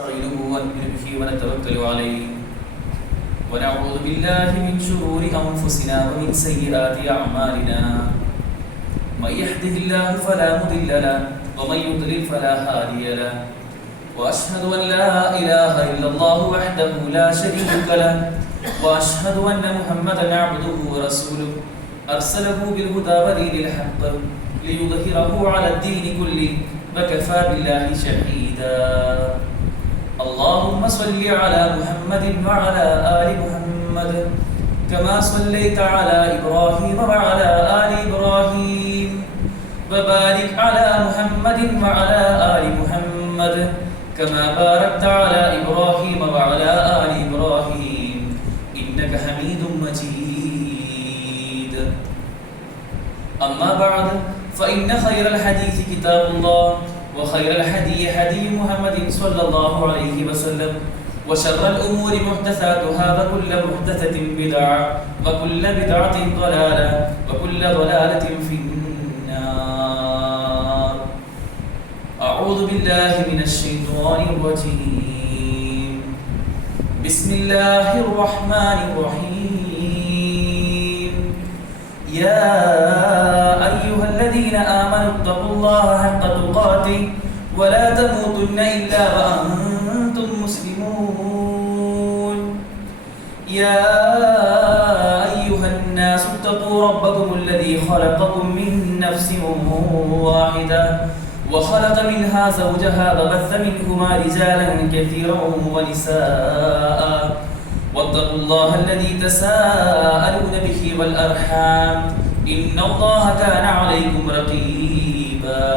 نستعينه ونؤمن به ونتوكل عليه ونعوذ بالله من شرور أنفسنا ومن سيئات أعمالنا من يهده الله فلا مضل له ومن يضلل فلا هادي له وأشهد أن لا إله إلا الله وحده لا شريك له وأشهد أن محمدا عبده ورسوله أرسله بالهدى ودين الحق ليظهره على الدين كله وكفى بالله شهيدا اللهم صل على محمد وعلى آل محمد كما صليت على إبراهيم وعلى آل إبراهيم وبارك على محمد وعلى آل محمد كما باركت على إبراهيم وعلى آل إبراهيم إنك حميد مجيد أما بعد فإن خير الحديث كتاب الله وخير الهدي هدي محمد صلى الله عليه وسلم وشر الأمور محدثاتها وكل محدثة بدعة وكل بدعة ضلالة وكل ضلالة في النار. أعوذ بالله من الشيطان الرجيم. بسم الله الرحمن الرحيم. يا أيها الذين آمنوا اتقوا الله حق تقاته ولا تموتن إلا وأنتم مسلمون. يا أيها الناس اتقوا ربكم الذي خلقكم من نفس واحدة وخلق منها زوجها وبث منهما رجالا كثيرا ونساء واتقوا الله الذي تساءلون به والأرحام إن الله كان عليكم رقيبا.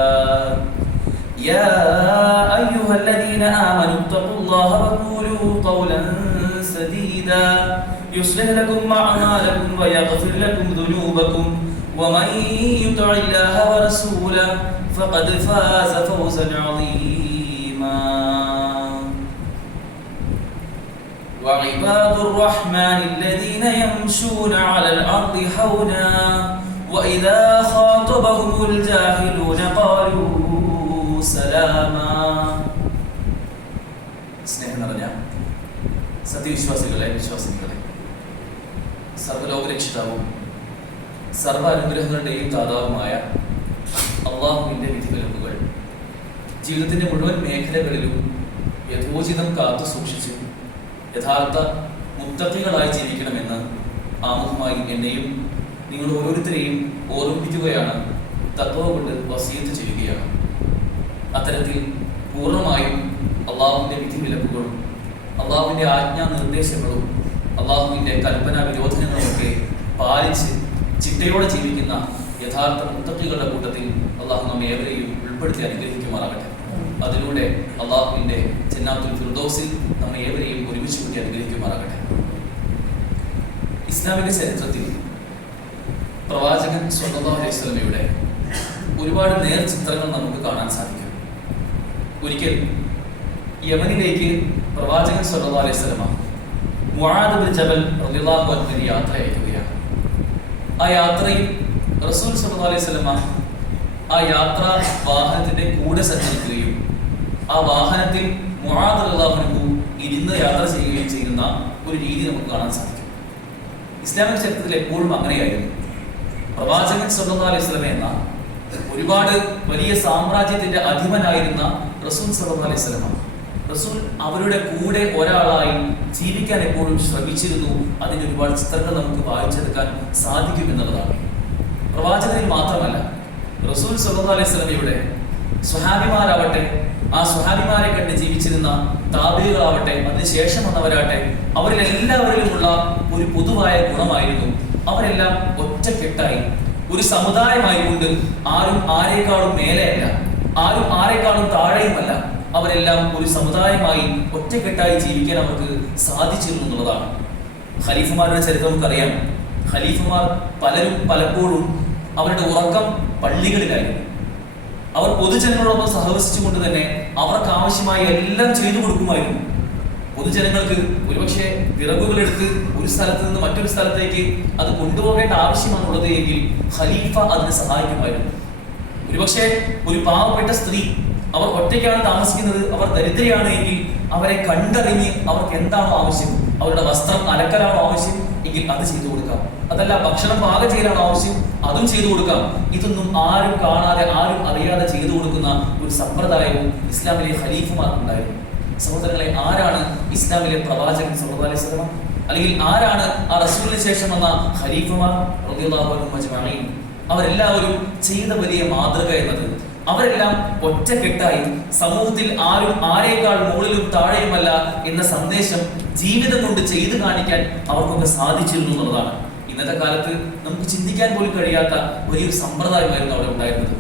يا أيها الذين آمنوا اتقوا الله وقولوا قولا سديدا يصلح لكم أعمالكم ويغفر لكم ذنوبكم ومن يطع الله ورسوله فقد فاز فوزا عظيما. وعباد الرحمن الذين يمشون على الأرض هونا وإذا خاطبهم الجاهلون قالوا സലാമാ. സ്നേഹം നിറഞ്ഞ സത്യവിശ്വാസികളെ, വിശ്വാസികളെ, സർവ്വലോകരക്ഷിതാവും സർവ്വ അനുഗ്രഹങ്ങളുടെയും ദാതാവുമായ അള്ളാഹുവിൻ്റെ വിധിവിലക്കുകൾ ജീവിതത്തിൻ്റെ മുഴുവൻ മേഖലകളിലും യഥോചിതം കാത്തു സൂക്ഷിച്ച് യഥാർത്ഥ മുത്തഖികളായി ജീവിക്കണമെന്ന് ആമുഖമായി എന്നെയും നിങ്ങൾ ഓരോരുത്തരെയും ഓർമ്മിപ്പിക്കുകയാണ്, തഖ്വ കൊണ്ട് വസിയത്ത് ചെയ്യുകയാണ്. അത്തരത്തിൽ പൂർണ്ണമായും അള്ളാഹുവിൻ്റെ വിധിവിലക്കുകളും അള്ളാഹുവിൻ്റെ ആജ്ഞാ നിർദ്ദേശങ്ങളും അള്ളാഹുവിൻ്റെ കൽപ്പന വിരോധനങ്ങളുമൊക്കെ പാലിച്ച് ചിട്ടയോടെ ജീവിക്കുന്ന യഥാർത്ഥ മുത്തഖികളുടെ കൂട്ടത്തിൽ അള്ളാഹു നമ്മെ ഏവരെയും ഉൾപ്പെടുത്തി അനുഗ്രഹിക്കുമാറാകട്ടെ. അതിലൂടെ അള്ളാഹുവിൻ്റെ ജന്നാത്തുൽ ഫിർദൗസിൽ നമ്മെ ഏവരെയും ഒരുമിച്ച് കൂട്ടി അനുഗ്രഹിക്കുമാറാകട്ടെ. ഇസ്ലാമിക ചരിത്രത്തിൽ പ്രവാചകൻ സ്വല്ലല്ലാഹു അലൈഹി വസല്ലമയുടെ ഒരുപാട് നേർചിത്രങ്ങൾ നമുക്ക് കാണാൻ സാധിക്കും. ഒരിക്കൽ യമനിലേക്ക് പ്രവാചകൻ സ്വല്ലല്ലാഹു അലൈഹി വസല്ലമ മുആദ് ബിൻ ജബൽ റളിയല്ലാഹു അൻഹു യാത്ര അയക്കുകയാണ്. ആ യാത്രയിൽ റസൂൽ സ്വല്ലല്ലാഹു അലൈഹി വസല്ലമ ആ യാത്രാ വാഹനത്തിന്റെ കൂടെ സഞ്ചരിക്കുകയും ആ വാഹനത്തിൽ മുആദ് റളിയല്ലാഹു അൻഹു ഇരുന്ന് യാത്ര ചെയ്യുകയും ചെയ്യുന്ന ഒരു രീതി നമുക്ക് കാണാൻ സാധിക്കും. ഇസ്ലാമിക ചരിത്രത്തിൽ എപ്പോഴും അങ്ങനെയായിരുന്നു. പ്രവാചകൻ സ്വല്ലല്ലാഹു അലൈഹി വസല്ലമ എന്ന ഒരുപാട് വലിയ സാമ്രാജ്യത്തിന്റെ അധിപനായിരുന്ന റസൂൽ സ്വല്ലല്ലാഹു അലൈഹി വസല്ലമ, റസൂൽ അവരുടെ കൂടെ ഒരാളായി ജീവിക്കാൻ എപ്പോഴും ശ്രമിച്ചിരുന്നു. അതിന്റെ ഒരുപാട് ചിത്രങ്ങൾ നമുക്ക് വായിച്ചെടുക്കാൻ സാധിക്കും എന്നുള്ളതാണ്. പ്രവാചകനിൽ മാത്രമല്ല, റസൂൽ സ്വല്ലല്ലാഹു അലൈഹി വസല്ലമയുടെ സ്വഹാബിമാരാവട്ടെ, ആ സ്വഹാബിമാരെ കണ്ട് ജീവിച്ചിരുന്ന താബിഈകളാവട്ടെ, അതിനുശേഷം വന്നവരാട്ടെ, അവരിലെല്ലാവരിലുമുള്ള ഒരു പൊതുവായ ഗുണമായിരുന്നു അവരെല്ലാം ഒറ്റക്കെട്ടായി ഒരു സമുദായമായിക്കൊണ്ട് ആരും ആരേക്കാളും മേലെയല്ല, ആരും ആരേക്കാളും താഴെയുമല്ല, അവരെല്ലാം ഒരു സമുദായമായി ഒറ്റക്കെട്ടായി ജീവിക്കാൻ അവർക്ക് സാധിച്ചിരുന്നു എന്നുള്ളതാണ്. ഖലീഫുമാരുടെ ചരിത്രം നമുക്കറിയാം. ഖലീഫുമാർ പലപ്പോഴും അവരുടെ ഉറക്കം പള്ളികളിലായിരുന്നു. അവർ പൊതുജനങ്ങളോടൊപ്പം സഹവസിച്ചുകൊണ്ട് തന്നെ അവർക്ക് ആവശ്യമായ എല്ലാം ചെയ്തു കൊടുക്കുമായിരുന്നു. പൊതുജനങ്ങൾക്ക് ഒരുപക്ഷെ വിറകുകളെടുത്ത് ഒരു സ്ഥലത്ത് നിന്ന് മറ്റൊരു സ്ഥലത്തേക്ക് അത് കൊണ്ടുപോകേണ്ട ആവശ്യമാണുള്ളത് എങ്കിൽ ഖലീഫ അതിനെ സഹായിക്കുമായിരുന്നു. ഒരുപക്ഷെ ഒരു പാവപ്പെട്ട സ്ത്രീ അവർ ഒറ്റയ്ക്കാണ് താമസിക്കുന്നത്, അവർ ദരിദ്രയാണ് എങ്കിൽ അവരെ കണ്ടറിഞ്ഞ് അവർക്ക് എന്താണോ ആവശ്യം, അവരുടെ വസ്ത്രം അലക്കലാണോ ആവശ്യം എങ്കിൽ അത് ചെയ്തു കൊടുക്കാം. അതല്ല ഭക്ഷണം പാകം ചെയ്യലാണോ ആവശ്യം, അതും ചെയ്തു കൊടുക്കാം. ഇതൊന്നും ആരും കാണാതെ ആരും അറിയാതെ ചെയ്തു കൊടുക്കുന്ന ഒരു സമ്പ്രദായവും ഇസ്ലാമിലെ ഖലീഫുമാർക്കുണ്ടായിരുന്നു. സഹോദരങ്ങളെ, ആരാണ് ഇസ്ലാമിലെ പ്രവാചകൻ സല്ലല്ലാഹു അലൈഹി വസല്ലം? അല്ലെങ്കിൽ ആരാണ് ആ റസൂലിന് ശേഷം വന്ന ഖലീഫമാർ റളിയല്ലാഹു അൻഹും അജ്മഈൻ? അവരെല്ലാവരും ചെയ്ത വലിയ മാതൃക എന്നത് അവരെല്ലാം ഒറ്റക്കെട്ടായി സമൂഹത്തിൽ ആരും ആരേക്കാൾ മുകളിലും താഴെയുമല്ല എന്ന സന്ദേശം ജീവിതം കൊണ്ട് ചെയ്തു കാണിക്കാൻ അവർക്കൊക്കെ സാധിച്ചിരുന്നു എന്നുള്ളതാണ്. ഇന്നത്തെ കാലത്ത് നമുക്ക് ചിന്തിക്കാൻ പോലും കഴിയാത്ത വലിയൊരു സമ്പ്രദായമായിരുന്നു അവിടെ ഉണ്ടായിരുന്നത്.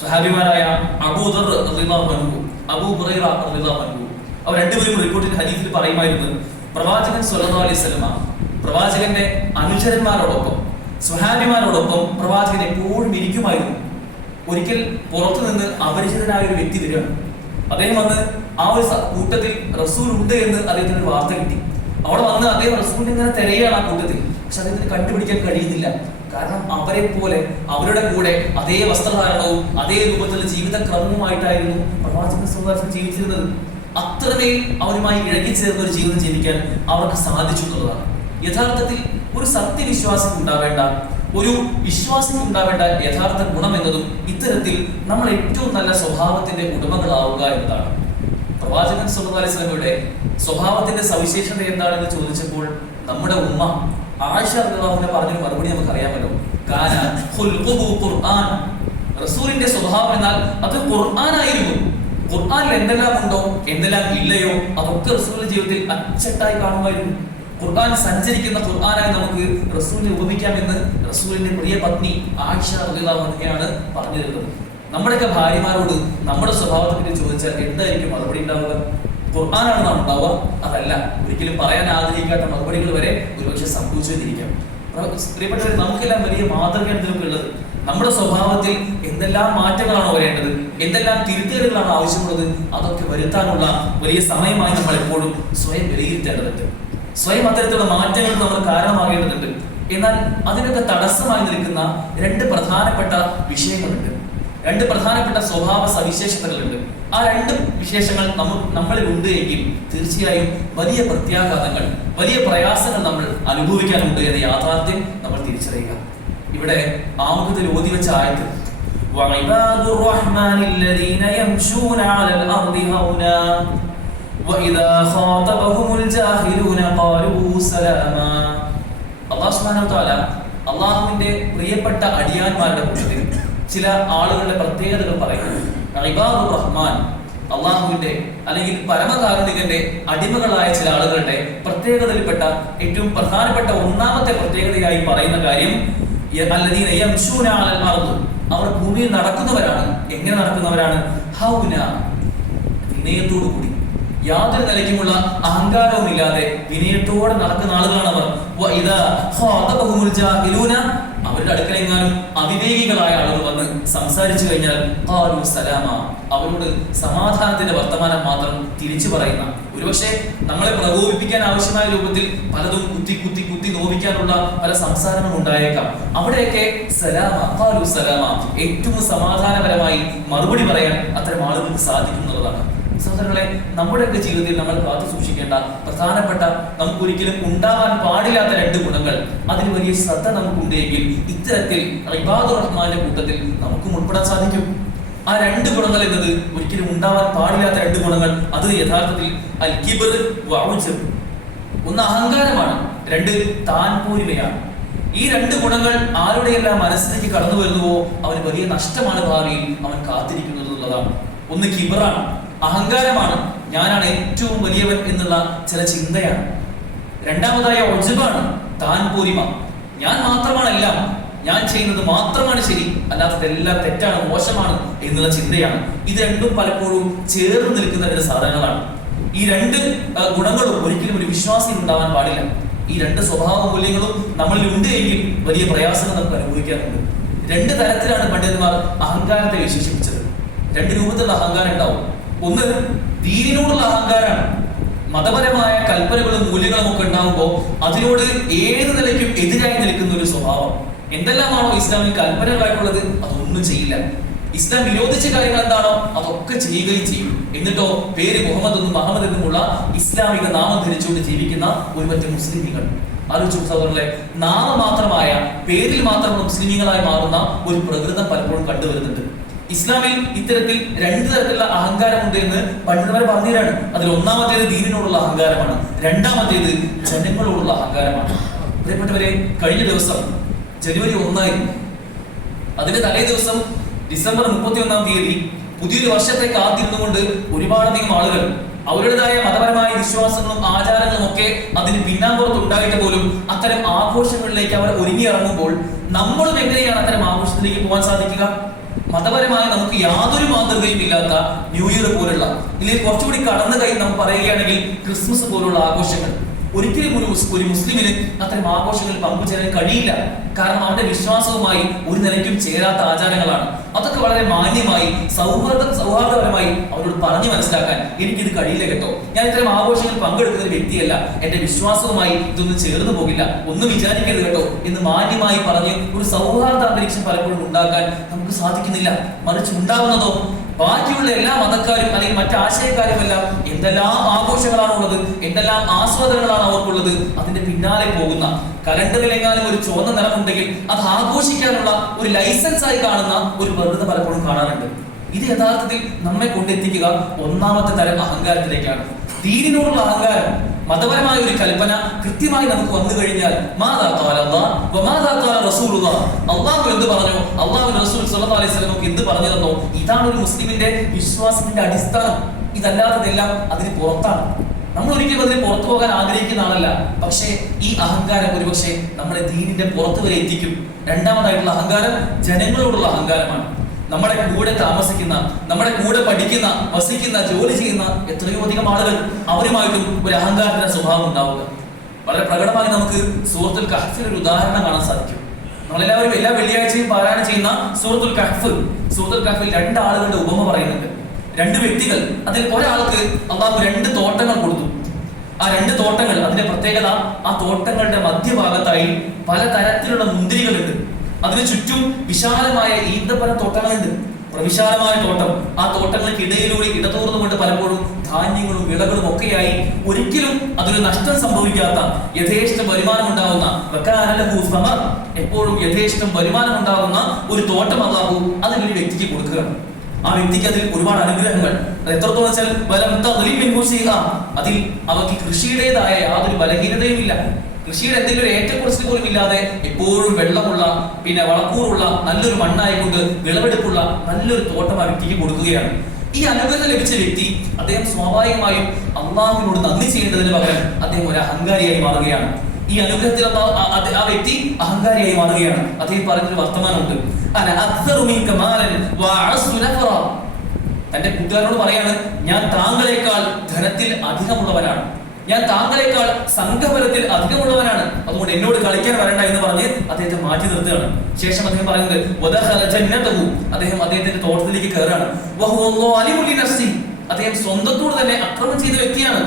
സ്വഹാബിമാരായ അബൂദർ റളിയല്ലാഹു അൻഹു, അബൂ ഹുറൈറ റളിയല്ലാഹു അൻഹു, അവർ രണ്ടുപേരും റിപ്പോർട്ടിൽ ഹദീസിൽ പറയുമായിരുന്നു, പ്രവാചകൻ സ്വല്ലല്ലാഹു അലൈഹി വസല്ലം പ്രവാചകന്റെ അനുചരന്മാരോടൊപ്പം സ്വഹാബിമാരോടൊപ്പം പ്രവാചകൻ എപ്പോഴും ഇരിക്കുമായിരുന്നു. ഒരിക്കൽ പുറത്തു നിന്ന് അപരിചിതനായ ഒരു വ്യക്തി വരികയാണ്. അദ്ദേഹം വന്ന് ആ ഒരു കൂട്ടത്തിൽ റസൂൽ ഉണ്ട് എന്ന് അദ്ദേഹത്തിന് ഒരു വാർത്ത കിട്ടി. അവിടെ വന്ന് അദ്ദേഹം റസൂലിനെ ഇങ്ങനെ തിരയാണ് ആ കൂട്ടത്തിൽ. പക്ഷെ അദ്ദേഹത്തിന് കണ്ടുപിടിക്കാൻ കഴിയുന്നില്ല. കാരണം അവരെ പോലെ അവരുടെ കൂടെ അതേ വസ്ത്രധാരണവും അതേ രൂപത്തിലുള്ള ജീവിതക്രമവുമായിട്ടായിരുന്നു പ്രവാചകൻ സ്വല്ലല്ലാഹു അലൈഹി വസല്ലം ജീവിച്ചിരുന്നത്. അത്രമേൽ അവരുമായി ഇഴകിച്ചേർന്ന ഒരു ജീവിതം ജീവിക്കാൻ അവർക്ക് സാധിച്ചു എന്നുള്ളതാണ്. യഥാർത്ഥത്തിൽ ഒരു സത്യവിശ്വാസിക്ക് ഉണ്ടാവേണ്ട, ഒരു വിശ്വാസിക്ക് ഉണ്ടാവേണ്ട യഥാർത്ഥ ഗുണം എന്നതും ഇത്തരത്തിൽ നമ്മൾ ഏറ്റവും നല്ല സ്വഭാവത്തിന്റെ ഉടമകളാവുക എന്നതാണ്. പ്രവാചകൻ സല്ലല്ലാഹു അലൈഹി വസല്ലമയുടെ സ്വഭാവത്തിന്റെ സവിശേഷത എന്താണെന്ന് ചോദിച്ചപ്പോൾ നമ്മുടെ ഉമ്മ ആയിഷ റളിയല്ലാഹു അൻഹ പറഞ്ഞൊരു മറുപടി നമുക്ക് അറിയാമല്ലോ. കാന ഖുൽഖുഹു ഖുർആൻ. റസൂലിന്റെ സ്വഭാവം എന്നാൽ അത് ഖുർആനായിരുന്നു. ഖുർആനിൽ എന്തെല്ലാം ഉണ്ടോ എന്തെല്ലാം ഇല്ലയോ അതൊക്കെ റസൂലിന്റെ ജീവിതത്തിൽ അച്ചട്ടായി കാണുമായിരുന്നു. ഖുർആൻ സഞ്ചരിക്കുന്ന ഖുർആനായി നമുക്ക് റസൂലിനെ ഉപമിക്കാമെന്ന് റസൂലിന്റെ പ്രിയ പത്നി ആയിഷ റളിയല്ലാഹു അൻഹയാണ് പറഞ്ഞു തരുന്നത്. നമ്മുടെയൊക്കെ ഭാര്യമാരോട് നമ്മുടെ സ്വഭാവത്തെ പറ്റി ചോദിച്ചാൽ എന്തായിരിക്കും മറുപടി ഉണ്ടാവുക? ഖുർആനാണ് നാം ഉണ്ടാവുക? അതല്ല, ഒരിക്കലും പറയാൻ ആഗ്രഹിക്കാത്ത മറുപടികൾ വരെ ഒരുപക്ഷെ സംഭവിച്ചിരിക്കാം. പ്രിയപ്പെട്ടവർ, നമുക്കെല്ലാം വലിയ മാതൃകയാണ് ഇതിലൊക്കെയുള്ളത്. നമ്മുടെ സ്വഭാവത്തിൽ എന്തെല്ലാം മാറ്റങ്ങളാണോ വരേണ്ടത്, എന്തെല്ലാം തിരുത്തലുകളാണ് ആവശ്യമുള്ളത്, അതൊക്കെ വരുത്താനുള്ള വലിയ സമയമായി നമ്മൾ എപ്പോഴും സ്വയം വിലയിരുത്തേണ്ടതുണ്ട്. സ്വയം അത്തരത്തിലുള്ള മാറ്റങ്ങൾ നമ്മൾ കാരണമാകേണ്ടതുണ്ട്. എന്നാൽ അതിനൊക്കെ തടസ്സമായി നിൽക്കുന്ന രണ്ട് പ്രധാനപ്പെട്ട വിഷയങ്ങളുണ്ട്, രണ്ട് പ്രധാനപ്പെട്ട സ്വഭാവ സവിശേഷതകളുണ്ട്. ആ രണ്ട് വിശേഷങ്ങൾ നമ്മളിൽ ഉണ്ട് എങ്കിൽ തീർച്ചയായും വലിയ പ്രത്യാഘാതങ്ങൾ, വലിയ പ്രയാസങ്ങൾ നമ്മൾ അനുഭവിക്കാനുണ്ട് എന്ന യാഥാർത്ഥ്യം നമ്മൾ തിരിച്ചറിയുക. ഇവിടെ ആമുഖത്തിൽ ഓതി വെച്ച ആയത്ത് വഇബാദുർ റഹ്മാനില്ലദീന യംശൂന അലൽ അർദി ഹൗനാ വഇദാ ഖാതബഹുമുൽ ജാഹിലൂന ഖാലൂ സലാമാ. അല്ലാഹു സുബ്ഹാനഹു വ തആല അല്ലാഹുവിന്റെ പ്രിയപ്പെട്ട അടിയാന്മാരുടെ കൂട്ടത്തിൽ ചില ആളുകളുടെ പ്രത്യേകതകൾ പറയുന്നു. ഇബാദുർ റഹ്മാൻ, അള്ളാഹുവിന്റെ അല്ലെങ്കിൽ പരമകാരുണികന്റെ അടിമകളായ ചില ആളുകളുടെ പ്രത്യേകതയിൽപ്പെട്ട ഏറ്റവും പ്രധാനപ്പെട്ട ഒന്നാമത്തെ പ്രത്യേകതയായി പറയുന്ന കാര്യം അല്ലദീന യംശൂന അലൽ അർദ്, അവർ ഭൂമിയിൽ നടക്കുന്നവരാണ്. എങ്ങനെ നടക്കുന്നവരാണ്? ഹൗന, വിനയത്തോടു കൂടി, യാതൊരു നിലയ്ക്കുമുള്ള അഹങ്കാരവും ഇല്ലാതെ വിനയത്തോടെ നടക്കുന്ന ആളുകളാണ് അവർ. വഇദാ ഖാതബഹുമുൽ ജാഹിലൂന, അവരുടെ അടുക്കലെങ്ങാനും അവിവേകികളായ ആളുകൾ വന്ന് സംസാരിച്ചു കഴിഞ്ഞാൽ ഖാലൂ സലാമാ, അവരോട് സമാധാനത്തിന്റെ വർത്തമാനം മാത്രം തിരിച്ചു പറയുന്ന, ഒരുപക്ഷെ നമ്മളെ പ്രകോപിപ്പിക്കാൻ ആവശ്യമായ രൂപത്തിൽ പലതും കുത്തി കുത്തി കുത്തി നോവിക്കാനുള്ള പല സംസാരങ്ങളും ഉണ്ടായേക്കാം. അവിടെയൊക്കെ സലാമ, ഖാലൂ സലാമ, ഏറ്റവും സമാധാനപരമായി മറുപടി പറയാൻ അത്തരം ആളുകൾക്ക് സാധിക്കുന്നുള്ളതാണ്. സഹോദരങ്ങളെ, നമ്മുടെയൊക്കെ ജീവിതത്തിൽ നമ്മൾ കാത്തു സൂക്ഷിക്കേണ്ട പ്രധാനപ്പെട്ട, നമുക്ക് ഒരിക്കലും ഉണ്ടാവാൻ പാടില്ലാത്ത രണ്ട് ഗുണങ്ങൾ, അതിന് വലിയ ശ്രദ്ധ നമുക്കുണ്ടെങ്കിൽ ഇത്തരത്തിൽ ഇബാദുർ റഹ്മാന്റെ കൂട്ടത്തിൽ നമുക്കും ഉൾപ്പെടാൻ സാധിക്കും. ആ രണ്ട് ഗുണങ്ങൾ എന്നത് ഒരിക്കലും ഉണ്ടാവാൻ പാടില്ലാത്ത രണ്ട് ഗുണങ്ങൾ, അത് യഥാർത്ഥത്തിൽ അൽ കിബ്ർ വ ഉജ്ബ്, ഒന്ന് അഹങ്കാരമാണ്, രണ്ട് താൻ പോരിമയാണ്. ഈ രണ്ട് ഗുണങ്ങൾ ആരുടെയെല്ലാം മനസ്സിലേക്ക് കടന്നു വരുന്നുവോ അവന് വലിയ നഷ്ടമാണ് ഭാവിയിൽ അവൻ കാത്തിരിക്കുന്നത് എന്നുള്ളതാണ്. ഒന്ന് കിബ്റാണ്, അഹങ്കാരമാണ്, ഞാനാണ് ഏറ്റവും വലിയവൻ എന്നുള്ള ചില ചിന്തയാണ്. രണ്ടാമതായ ഉജ്ബാണ്, താൻ പോരിമ, ഞാൻ മാത്രമാണ് എല്ലാം, ഞാൻ ചെയ്യുന്നത് മാത്രമാണ് ശരി, അല്ലാത്തതെല്ലാം തെറ്റാണ്, മോശമാണ് എന്നുള്ള ചിന്തയാണ്. ഇത് രണ്ടും പലപ്പോഴും ചേർന്ന് നിൽക്കുന്ന രണ്ട് സാധനങ്ങളാണ്. ഈ രണ്ട് ഗുണങ്ങളും ഒരിക്കലും ഒരു വിശ്വാസി ഉണ്ടാവാൻ പാടില്ല. ഈ രണ്ട് സ്വഭാവ മൂല്യങ്ങളും നമ്മളിൽ ഉണ്ട് എങ്കിൽ വലിയ പ്രയാസങ്ങൾ നമുക്ക് അനുഭവിക്കാറുണ്ട്. രണ്ട് തരത്തിലാണ് പണ്ഡിതന്മാർ അഹങ്കാരത്തെ വിശേഷിപ്പിച്ചത്. രണ്ട് രൂപത്തിലുള്ള അഹങ്കാരം ഉണ്ടാവും. ഒന്ന് ദീനിനോടുള്ള അഹങ്കാരമാണ്. മതപരമായ കൽപ്പനകളും മൂല്യങ്ങളും ഒക്കെ ഉണ്ടാവുമ്പോൾ അതിനോട് ഏത് നിലയ്ക്കും എതിരായി നിൽക്കുന്ന ഒരു സ്വഭാവം. എന്തെല്ലാമാണോ ഇസ്ലാമിൽ കൽപ്പനകളായിട്ടുള്ളത് അതൊന്നും ചെയ്യില്ല. ഇസ്ലാം വിരോധിച്ച കാര്യങ്ങൾ എന്താണോ അതൊക്കെ ചെയ്യുകയും ചെയ്യും. എന്നിട്ടോ പേര് മുഹമ്മദ് എന്നും അഹമ്മദ് എന്നുമുള്ള ഇസ്ലാമിക നാമം ധരിച്ചുകൊണ്ട് ജീവിക്കുന്ന ഒരു പറ്റം മുസ്ലിമീങ്ങൾ. ആലോചിച്ചു സഹോദരങ്ങളെ, നാമമാത്രമായ പേരിൽ മാത്രമുള്ള മുസ്ലിമീങ്ങളായി മാറുന്ന ഒരു പ്രകൃതം പലപ്പോഴും കണ്ടുവരുന്നുണ്ട്. ഇസ്ലാമിൽ ഇത്തരത്തിൽ രണ്ട് തരത്തിലുള്ള അഹങ്കാരമുണ്ട് എന്ന് പണ്ഡിതന്മാർ പറഞ്ഞുതരാണ്. അതിൽ ഒന്നാമത്തേത് ദീനിനോടുള്ള അഹങ്കാരമാണ്, രണ്ടാമത്തേത് ജനങ്ങളോടുള്ള അഹങ്കാരമാണ്. പ്രിയപ്പെട്ടവരെ, കഴിഞ്ഞ ദിവസം ജനുവരി 1 അതിന്റെ തലേ ദിവസം ഡിസംബർ 31 തീയതി പുതിയൊരു വർഷത്തെ കാത്തിരുന്നുകൊണ്ട് ഒരുപാടധികം ആളുകൾ അവരുടേതായ മതപരമായ വിശ്വാസങ്ങളും ആചാരങ്ങളും ഒക്കെ അതിന് പിന്നാമ്പുറത്ത് ഉണ്ടായിട്ട് പോലും അത്തരം ആഘോഷങ്ങളിലേക്ക് അവർ ഒരുങ്ങിയിറങ്ങുമ്പോൾ നമ്മളും എങ്ങനെയാണ് അത്തരം ആഘോഷത്തിലേക്ക് പോകാൻ സാധിക്കുക? മതപരമായി നമുക്ക് യാതൊരു മാതൃകയും ഇല്ലാത്ത ന്യൂ ഇയർ പോലുള്ള, ഇല്ലെങ്കിൽ കുറച്ചുകൂടി കടന്നു കൈ നമുക്ക് പറയുകയാണെങ്കിൽ ക്രിസ്മസ് പോലുള്ള ആഘോഷങ്ങൾ, ഒരിക്കലും ഒരു മുസ്ലിമിന് അത്തരം ആഘോഷങ്ങളിൽ പങ്കുചേരാൻ കഴിയില്ല. കാരണം അവന്റെ വിശ്വാസവുമായി ഒരു നിലയ്ക്കും ചേരാത്ത ആചാരങ്ങളാണ്. അതൊക്കെ വളരെ മാന്യമായി സൗഹാർദ്ദപരമായി അവരോട് പറഞ്ഞു മനസ്സിലാക്കാൻ എനിക്കിത് കഴിയില്ല കേട്ടോ, ഞാൻ ഇത്തരം ആഘോഷങ്ങളിൽ പങ്കെടുക്കുന്ന ഒരു വ്യക്തിയല്ല, എന്റെ വിശ്വാസവുമായി ഇതൊന്നും ചേർന്ന് പോകില്ല, ഒന്നും വിചാരിക്കരുത് കേട്ടോ എന്ന് മാന്യമായി പറഞ്ഞ് ഒരു സൗഹാർദ്ദ അന്തരീക്ഷം പലപ്പോഴും ഉണ്ടാക്കാൻ നമുക്ക് സാധിക്കുന്നില്ല. മറിച്ച് ഉണ്ടാവുന്നതോ ബാക്കിയുള്ള എല്ലാ മതക്കാരും അല്ലെങ്കിൽ മറ്റാശയക്കാരും എല്ലാം എന്തെല്ലാം ആഘോഷങ്ങളാണുള്ളത്, എന്തെല്ലാം ആസ്വാദനങ്ങളാണ് അവർക്കുള്ളത്, അതിന്റെ പിന്നാലെ പോകുന്ന, കലണ്ടറിലെങ്ങാനും ഒരു ചുവന്ന നിറമുണ്ടെങ്കിൽ അത് ആഘോഷിക്കാനുള്ള ഒരു ലൈസൻസ് ആയി കാണുന്ന ഒരു പ്രവൃത്തി പലപ്പോഴും കാണാറുണ്ട്. ഇത് യഥാർത്ഥത്തിൽ നമ്മെ കൊണ്ടെത്തിക്കുക ഒന്നാമത്തെ തരം അഹങ്കാരത്തിലേക്കാണ്. ദീനിനോടുള്ള അഹങ്കാരം, മതപരമായ ഒരു കൽപ്പന കൃത്യമായി നമുക്ക് വന്നു കഴിഞ്ഞാൽ അള്ളാഹു എന്ത് പറഞ്ഞു, അള്ളാഹു റസൂൽ സല്ലല്ലാഹു അലൈഹി വസല്ലം എന്ത് പറഞ്ഞു തന്നോ, ഇതാണ് ഒരു മുസ്ലിമിന്റെ വിശ്വാസത്തിന്റെ അടിസ്ഥാനം. ഇതല്ലാത്തതെല്ലാം അതിന് പുറത്താണ്. നമ്മൾ ഒരിക്കലും അതിന് പുറത്തു പോകാൻ ആഗ്രഹിക്കുന്ന ആളല്ല. പക്ഷേ ഈ അഹങ്കാരം ഒരുപക്ഷെ നമ്മളെ ദീനിന്റെ പുറത്തു വരെ എത്തിക്കും. രണ്ടാമതായിട്ടുള്ള അഹങ്കാരം ജനങ്ങളോടുള്ള അഹങ്കാരമാണ്. നമ്മുടെ കൂടെ താമസിക്കുന്ന, നമ്മുടെ കൂടെ പഠിക്കുന്ന, വസിക്കുന്ന, ജോലി ചെയ്യുന്ന എത്രയോ അധികം ആളുകൾ, അവരുമായിട്ടും ഒരു അഹങ്കാരത്തിന്റെ സ്വഭാവം ഉണ്ടാവുക. വളരെ പ്രകടമായി നമുക്ക് സൂറത്തുൽ കഹ്ഫിൽ ഒരു ഉദാഹരണം കാണാൻ സാധിക്കും. നമ്മളെല്ലാവരും എല്ലാ വെള്ളിയാഴ്ചയും പാരായണം ചെയ്യുന്ന സൂറത്തുൽ കഹ്ഫ്. സൂറത്തുൽ കഹ്ഫിൽ 2 ആളുകളുടെ ഉപമ പറയുന്നുണ്ട്. 2 വ്യക്തികൾ, അതിൽ ഒരാൾക്ക് അള്ളാഹു 2 തോട്ടങ്ങൾ കൊടുത്തു. ആ 2 തോട്ടങ്ങൾ, അതിന്റെ പ്രത്യേകത, ആ തോട്ടങ്ങളുടെ മധ്യഭാഗത്തായി പല തരത്തിലുള്ള മുന്തിരികളുണ്ട്. അതിന് ചുറ്റും വിശാലമായ ഈന്തപ്പന തോട്ടങ്ങളുണ്ട്. പ്രവിശാലമായ തോട്ടം. ആ തോട്ടങ്ങൾക്ക് ഇടയിലൂടെ ഇടതൂർന്നുകൊണ്ട് പലപ്പോഴും ധാന്യങ്ങളും വിളകളും ഒക്കെയായി ഒരിക്കലും അതൊരു നഷ്ടം സംഭവിക്കാത്ത, യഥേഷ്ടം വരുമാനം ഉണ്ടാകുന്ന, എപ്പോഴും യഥേഷ്ടം വരുമാനം ഉണ്ടാകുന്ന ഒരു തോട്ടം അല്ലാഹു അതിനൊരു വ്യക്തിക്ക് കൊടുക്കുകയാണ്. ആ വ്യക്തിക്ക് അതിൽ ഒരുപാട് അനുഗ്രഹങ്ങൾ. അത് എത്രത്തോളം വെച്ചാൽ അതിൽ അവർക്ക് കൃഷിയുടേതായ യാതൊരു ബലഹീനതയും ഇല്ല. കൃഷിയുടെ എന്തെങ്കിലും ഒരു ഏറ്റക്കുറച്ചിൽ പോലും ഇല്ലാതെ എപ്പോഴും വെള്ളമുള്ള, പിന്നെ വളക്കൂറുള്ള നല്ലൊരു മണ്ണായിക്കൊണ്ട് വിളവെടുപ്പുള്ള നല്ലൊരു തോട്ടം ആ വ്യക്തിക്ക് കൊടുക്കുകയാണ്. ഈ അനുഗ്രഹം ലഭിച്ച വ്യക്തി അദ്ദേഹം സ്വാഭാവികമായും അള്ളാഹുവിനോട് നന്ദി ചെയ്യേണ്ടതിന് പകരം അദ്ദേഹം ഒരു അഹങ്കാരിയായി മാറുകയാണ്. ഈ അനുഗ്രഹത്തിൽ ആ വ്യക്തി അഹങ്കാരിയായി മാറുകയാണ്. അദ്ദേഹം പറഞ്ഞൊരു വർത്തമാനമുണ്ട്, തന്റെ കൂട്ടുകാരോട് പറയാണ്, ഞാൻ താങ്കളെക്കാൾ ധനത്തിൽ അധികമുള്ളവനാണ്, ഞാൻ താങ്കളെക്കാൾ സംഘബലത്തിൽ അധികമുള്ളവനാണ്, അതുകൊണ്ട് എന്നോട് കളിക്കാൻ വരണ്ട എന്ന് പറഞ്ഞ് അദ്ദേഹത്തെ മാറ്റി നിർത്തുകയാണ്. ശേഷം അദ്ദേഹം പറയുന്നത് അദ്ദേഹം അദ്ദേഹത്തിന്റെ തോട്ടത്തിലേക്ക് കയറാണ്. അദ്ദേഹം സ്വന്തത്തോട് തന്നെ അക്രമം ചെയ്ത വ്യക്തിയാണ്.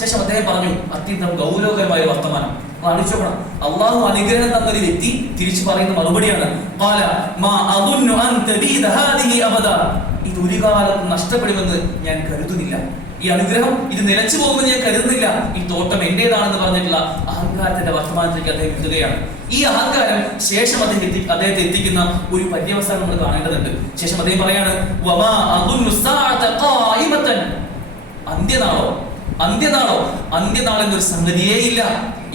ശേഷം അദ്ദേഹം പറഞ്ഞു അത്യന്തം ഗൗരവകരമായ വർത്തമാനം. ആലോചിച്ചോക്കണം, അള്ളാഹു അനുഗ്രഹം തന്നൊരു വ്യക്തി തിരിച്ചു പറയുന്ന മറുപടിയാണ്, ഇത് ഒരു കാലത്തും നഷ്ടപ്പെടുമെന്ന് ഞാൻ കരുതുന്നില്ല. ഈ അനുഗ്രഹം ഇത് നിലച്ചു പോകുമെന്ന് ഞാൻ കരുതുന്നില്ല. ഈ തോട്ടം എന്റേതാണെന്ന് പറഞ്ഞിട്ടുള്ള അഹങ്കാരത്തിന്റെ വർത്തമാനത്തിലേക്ക് അദ്ദേഹം എത്തുകയാണ്. ഈ അഹങ്കാരം ശേഷം അദ്ദേഹത്തെ എത്തിക്കുന്ന ഒരു പര്യവസാനം നമ്മൾ കാണേണ്ടതുണ്ട്. ശേഷം അദ്ദേഹം പറയാണ്, അന്ത്യനാൾ എന്നൊരു സംഗതിയേ ഇല്ല.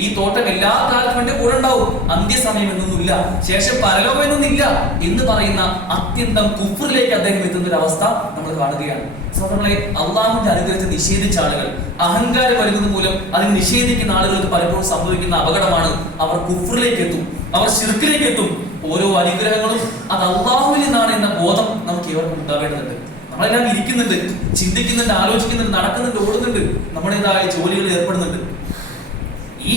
ഈ തോട്ടം എല്ലാ കാലത്തും എന്റെ കൂടെ ഉണ്ടാവും, അന്ത്യസമയം എന്നൊന്നുമില്ല, ശേഷം പരലോകം എന്നൊന്നില്ല എന്ന് പറയുന്ന അത്യന്തം കുഫറിലേക്ക് അദ്ദേഹം എത്തുന്ന ഒരു അവസ്ഥ നമ്മൾ കാണുകയാണ്. സഹോദരങ്ങളെ, അള്ളാഹുവിന്റെ അനുഗ്രഹത്തെ നിഷേധിച്ച ആളുകൾ, അഹങ്കാരം വരുന്നത് മൂലം അതിന് നിഷേധിക്കുന്ന ആളുകൾക്ക് പലപ്പോഴും സംഭവിക്കുന്ന അപകടമാണ്, അവർ കുഫറിലേക്ക് എത്തും, അവർ ശിർക്കിലേക്ക് എത്തും. ഓരോ അനുഗ്രഹങ്ങളും അത് അള്ളാഹുവിൽ നിന്നാണ് എന്ന ബോധം നമുക്ക് ഏവർക്കും ഉണ്ടാവേണ്ടതുണ്ട്. നമ്മളെല്ലാം ഇരിക്കുന്നുണ്ട്, ചിന്തിക്കുന്നുണ്ട്, ആലോചിക്കുന്നുണ്ട്, നടക്കുന്നുണ്ട്, ഓടുന്നുണ്ട്, നമ്മുടേതായ ജോലികളിൽ ഏർപ്പെടുന്നുണ്ട്. ഈ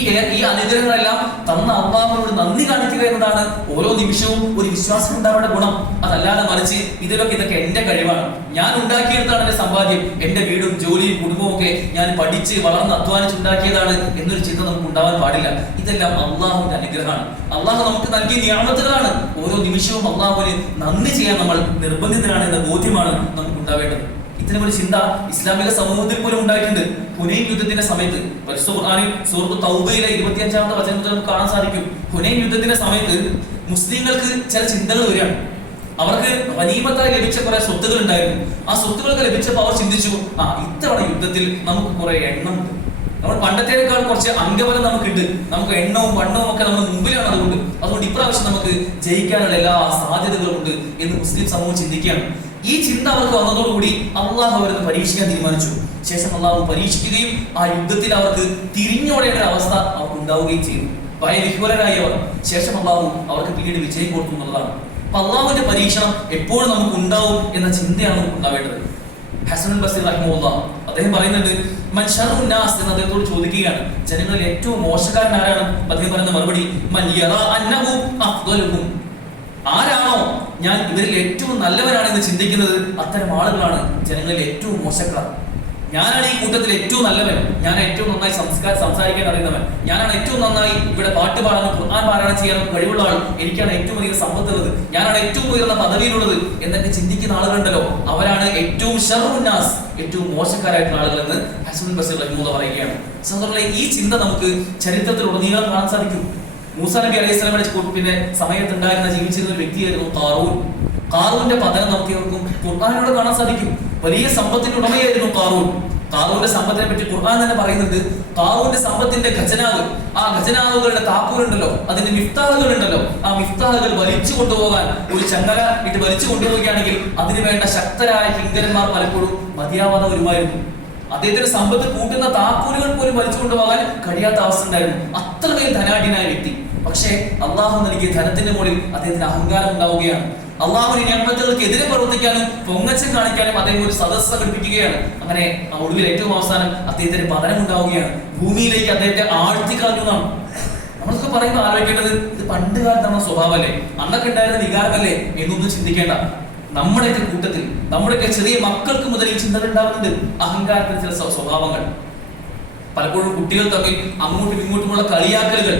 അനുഗ്രഹങ്ങളെല്ലാം തന്ന അള്ളാഹുവിനോട് നന്ദി കാണിക്കുക എന്നതാണ് ഓരോ നിമിഷവും ഒരു വിശ്വാസം ഉണ്ടാവേണ്ട ഗുണം. അതല്ലാതെ മറിച്ച് ഇതൊക്കെ എന്റെ കഴിവാണ്, ഞാൻ ഉണ്ടാക്കിയെടുത്താണ് എന്റെ സമ്പാദ്യം, എന്റെ വീടും ജോലിയും കുടുംബവും ഒക്കെ ഞാൻ പഠിച്ച് വളർന്ന് അധ്വാനിച്ചുണ്ടാക്കിയതാണ് എന്നൊരു ചിന്ത നമുക്ക് ഉണ്ടാവാൻ പാടില്ല. ഇതെല്ലാം അള്ളാഹുവിന്റെ അനുഗ്രഹമാണ്, അള്ളാഹു നമുക്ക് നൽകിയ നിയാമത്തുകളാണ്. ഓരോ നിമിഷവും അള്ളാഹുവിന് നന്ദി ചെയ്യാൻ നമ്മൾ നിർബന്ധിതരാണ് എന്ന ബോധ്യമാണ് നമുക്ക് ഉണ്ടാവേണ്ടത്. ഇത്തരമൊരു ചിന്ത ഇസ്ലാമിക സമൂഹത്തിൽ പോലും ഉണ്ടായിട്ടുണ്ട്. ഹുനൈൻ യുദ്ധത്തിന്റെ സമയത്ത് പരിശുദ്ധ ഖുർആനിൽ സൂറത്ത് തൗബയിലെ 25-ാമത്തെ വചനത്തിൽ നമുക്ക് കാണാൻ സാധിക്കും. ഹുനൈൻ യുദ്ധത്തിന്റെ സമയത്ത് മുസ്ലിങ്ങൾക്ക് ചില ചിന്തകൾ വരികയാണ്. അവർക്ക് ഗനീമത്തായി ലഭിച്ച കുറെ സ്വത്തുകൾ ഉണ്ടായിരുന്നു. ആ സ്വത്തുകൾക്ക് ലഭിച്ചപ്പോൾ അവർ ചിന്തിച്ചു, ഇത്തവണ യുദ്ധത്തിൽ നമുക്ക് കുറെ എണ്ണമുണ്ട്, നമ്മൾ പണ്ടത്തേക്കാൾ കുറച്ച് അംഗബലം നമുക്കുണ്ട്, നമുക്ക് എണ്ണവും വണ്ണവും ഒക്കെ നമ്മൾ മുമ്പിലാണ്. അതുകൊണ്ട് ഇപ്രാവശ്യം നമുക്ക് ജയിക്കാനുള്ള എല്ലാ സാധ്യതകളും ഉണ്ട് എന്ന് മുസ്ലിം സമൂഹം ചിന്തിക്കുകയാണ്. ഈ ചിന്ത അവർക്ക് വന്നതോടുകൂടി അള്ളാഹു അവരത് പരീക്ഷിക്കാൻ തീരുമാനിച്ചു. ശേഷം അള്ളാഹു പരീക്ഷിക്കുകയും ആ യുദ്ധത്തിൽ അവർക്ക് തിരിഞ്ഞോടേണ്ട അവസ്ഥ അവർക്ക് ഉണ്ടാവുകയും ചെയ്തു. ഭയവിഹ്വലരായവർ ശേഷം അള്ളാഹു അവർക്ക് പിന്നീട് വിജയം കൊടുത്തു എന്നുള്ളതാണ്. അപ്പൊ അള്ളാഹുവിന്റെ പരീക്ഷണം എപ്പോഴും നമുക്ക് ഉണ്ടാവും എന്ന ചിന്തയാണ് നമുക്ക് ഉണ്ടാവേണ്ടത്. ഹസനുൽ ബസ്രി റഹിമഹുല്ലാഹ് അദ്ദേഹം പറയുന്നുണ്ട്, മൻ ശർറുൻ നാസ് എന്ന് അദ്ദേഹത്തോട് ചോദിക്കുകയാണ്, ജനങ്ങളിൽ ഏറ്റവും മോശക്കാരൻ ആരാണ്? അദ്ദേഹം പറയുന്ന മറുപടി, മൻ യറാ അന്നഹു അഫ്ദലുഹും, ആരാണോ ഞാൻ ഇവരിൽ ഏറ്റവും നല്ലവരാണെന്ന് ചിന്തിക്കുന്നത് അത്തരം ആളുകളാണ് ജനങ്ങളിൽ ഏറ്റവും മോശക്കാർ. ഞാനാണ് ഈ കൂട്ടത്തിൽ ഏറ്റവും നല്ലവൻ, ഞാൻ ഏറ്റവും നന്നായി സംസാരിക്കാൻ അറിയുന്നവൻ, ഞാനാണ് ഏറ്റവും നന്നായി ഇവിടെ പാട്ട് പാടാനും ഖുർആൻ പാരായണം ചെയ്യാനും കഴിവുള്ള ആൾ, എനിക്കാണ് ഏറ്റവും അധികം സമ്പത്തുള്ളത്, ഞാനാണ് ഏറ്റവും ഉയർന്ന പദവിയിലുള്ളത് എന്നൊക്കെ ചിന്തിക്കുന്ന ആളുകളുണ്ടല്ലോ, അവരാണ് ഏറ്റവും ശർറുൻ നാസ്, ഏറ്റവും മോശക്കാരായിട്ടുള്ള ആളുകൾ എന്ന് ഹസനുൽ ബസ്രി റഹിമഹുല്ലാഹ് പറയുകയാണ്. സഹോദരങ്ങളെ, ഈ ചിന്ത നമുക്ക് ചരിത്രത്തിലുടനീളം കാണാൻ സാധിക്കും. മൂസാ നബി അലൈഹി സ്വലാമിന്റെ സമയത്തുണ്ടായിരുന്ന ജീവിച്ചിരുന്ന ഒരു വ്യക്തിയായിരുന്നു ഖാറൂൻ. ഖാറൂന്റെ പതനം നമുക്ക് ഇവർക്കും ഖുർആനിലൂടെ കാണാൻ സാധിക്കും. വലിയ സമ്പത്തിന്റെ ഉടമയായിരുന്നു ഖാറൂൻ. ഖാറൂന്റെ സമ്പത്തിനെ പറ്റി ഖുർആൻ തന്നെ പറയുന്നുണ്ട്, ഖാറൂന്റെ സമ്പത്തിന്റെ ഖജനാവ്, ആ ഖജനാവുകളുടെ താക്കോലുണ്ടല്ലോ, അതിന്റെ മിഫ്താഹുകൾ ഉണ്ടല്ലോ, ആ മിഫ്താഹുകൾ വലിച്ചു കൊണ്ടുപോകാൻ ഒരു ചങ്ങല ഇട്ട് വലിച്ചു കൊണ്ടുപോവുകയാണെങ്കിൽ അതിന് വേണ്ട ശക്തരായ കിങ്കരന്മാർ പലപ്പോഴും മതിയാവാതെ വരുമായിരുന്നു. അദ്ദേഹത്തിന്റെ സമ്പത്ത് കൂട്ടുന്ന താക്കോലുകൾ പോലും വലിച്ചു കൊണ്ടുപോകാൻ കഴിയാത്ത അവസ്ഥ ഉണ്ടായിരുന്നു. അത്രമേൽ ധനാഢ്യനായ വ്യക്തി. പക്ഷേ അള്ളാഹു നൽകിയ ധനത്തിന്റെ മുകളിൽ അദ്ദേഹത്തിന് അഹങ്കാരം ഉണ്ടാവുകയാണ്. അള്ളാഹുവിന്റെ നിയമത്തുകൾക്ക് എതിരെ പ്രവർത്തിക്കാനും പൊങ്ങച്ചം കാണിക്കാനും അദ്ദേഹം ഒരു സദസ്സ് സംഘടിപ്പിക്കുകയാണ്. അങ്ങനെ ഒടുവിൽ ഏറ്റവും അവസാനം അദ്ദേഹത്തിന് പതനം ഉണ്ടാവുകയാണ്. ഭൂമിയിലേക്ക് അദ്ദേഹത്തെ ആഴ്ത്തിക്കളഞ്ഞതാണ്. നമ്മളൊക്കെ പറയുമ്പോൾ ആലോചിക്കേണ്ടത്, ഇത് പണ്ട് കാലത്ത് നമ്മുടെ സ്വഭാവമല്ലേ, അന്നൊക്കെ ഉണ്ടായിരുന്ന വികാരമല്ലേ എന്നൊന്നും ചിന്തിക്കേണ്ട. നമ്മുടെയൊക്കെ കൂട്ടത്തിൽ നമ്മുടെയൊക്കെ ചെറിയ മക്കൾക്ക് മുതൽ ഈ ചിന്തകൾ ഉണ്ടാകുന്നുണ്ട്. അഹങ്കാരത്തിന് ചില സ്വഭാവങ്ങൾ. പലപ്പോഴും കുട്ടികൾ തമ്മിൽ അങ്ങോട്ടും ഇങ്ങോട്ടുമുള്ള കളിയാക്കലുകൾ,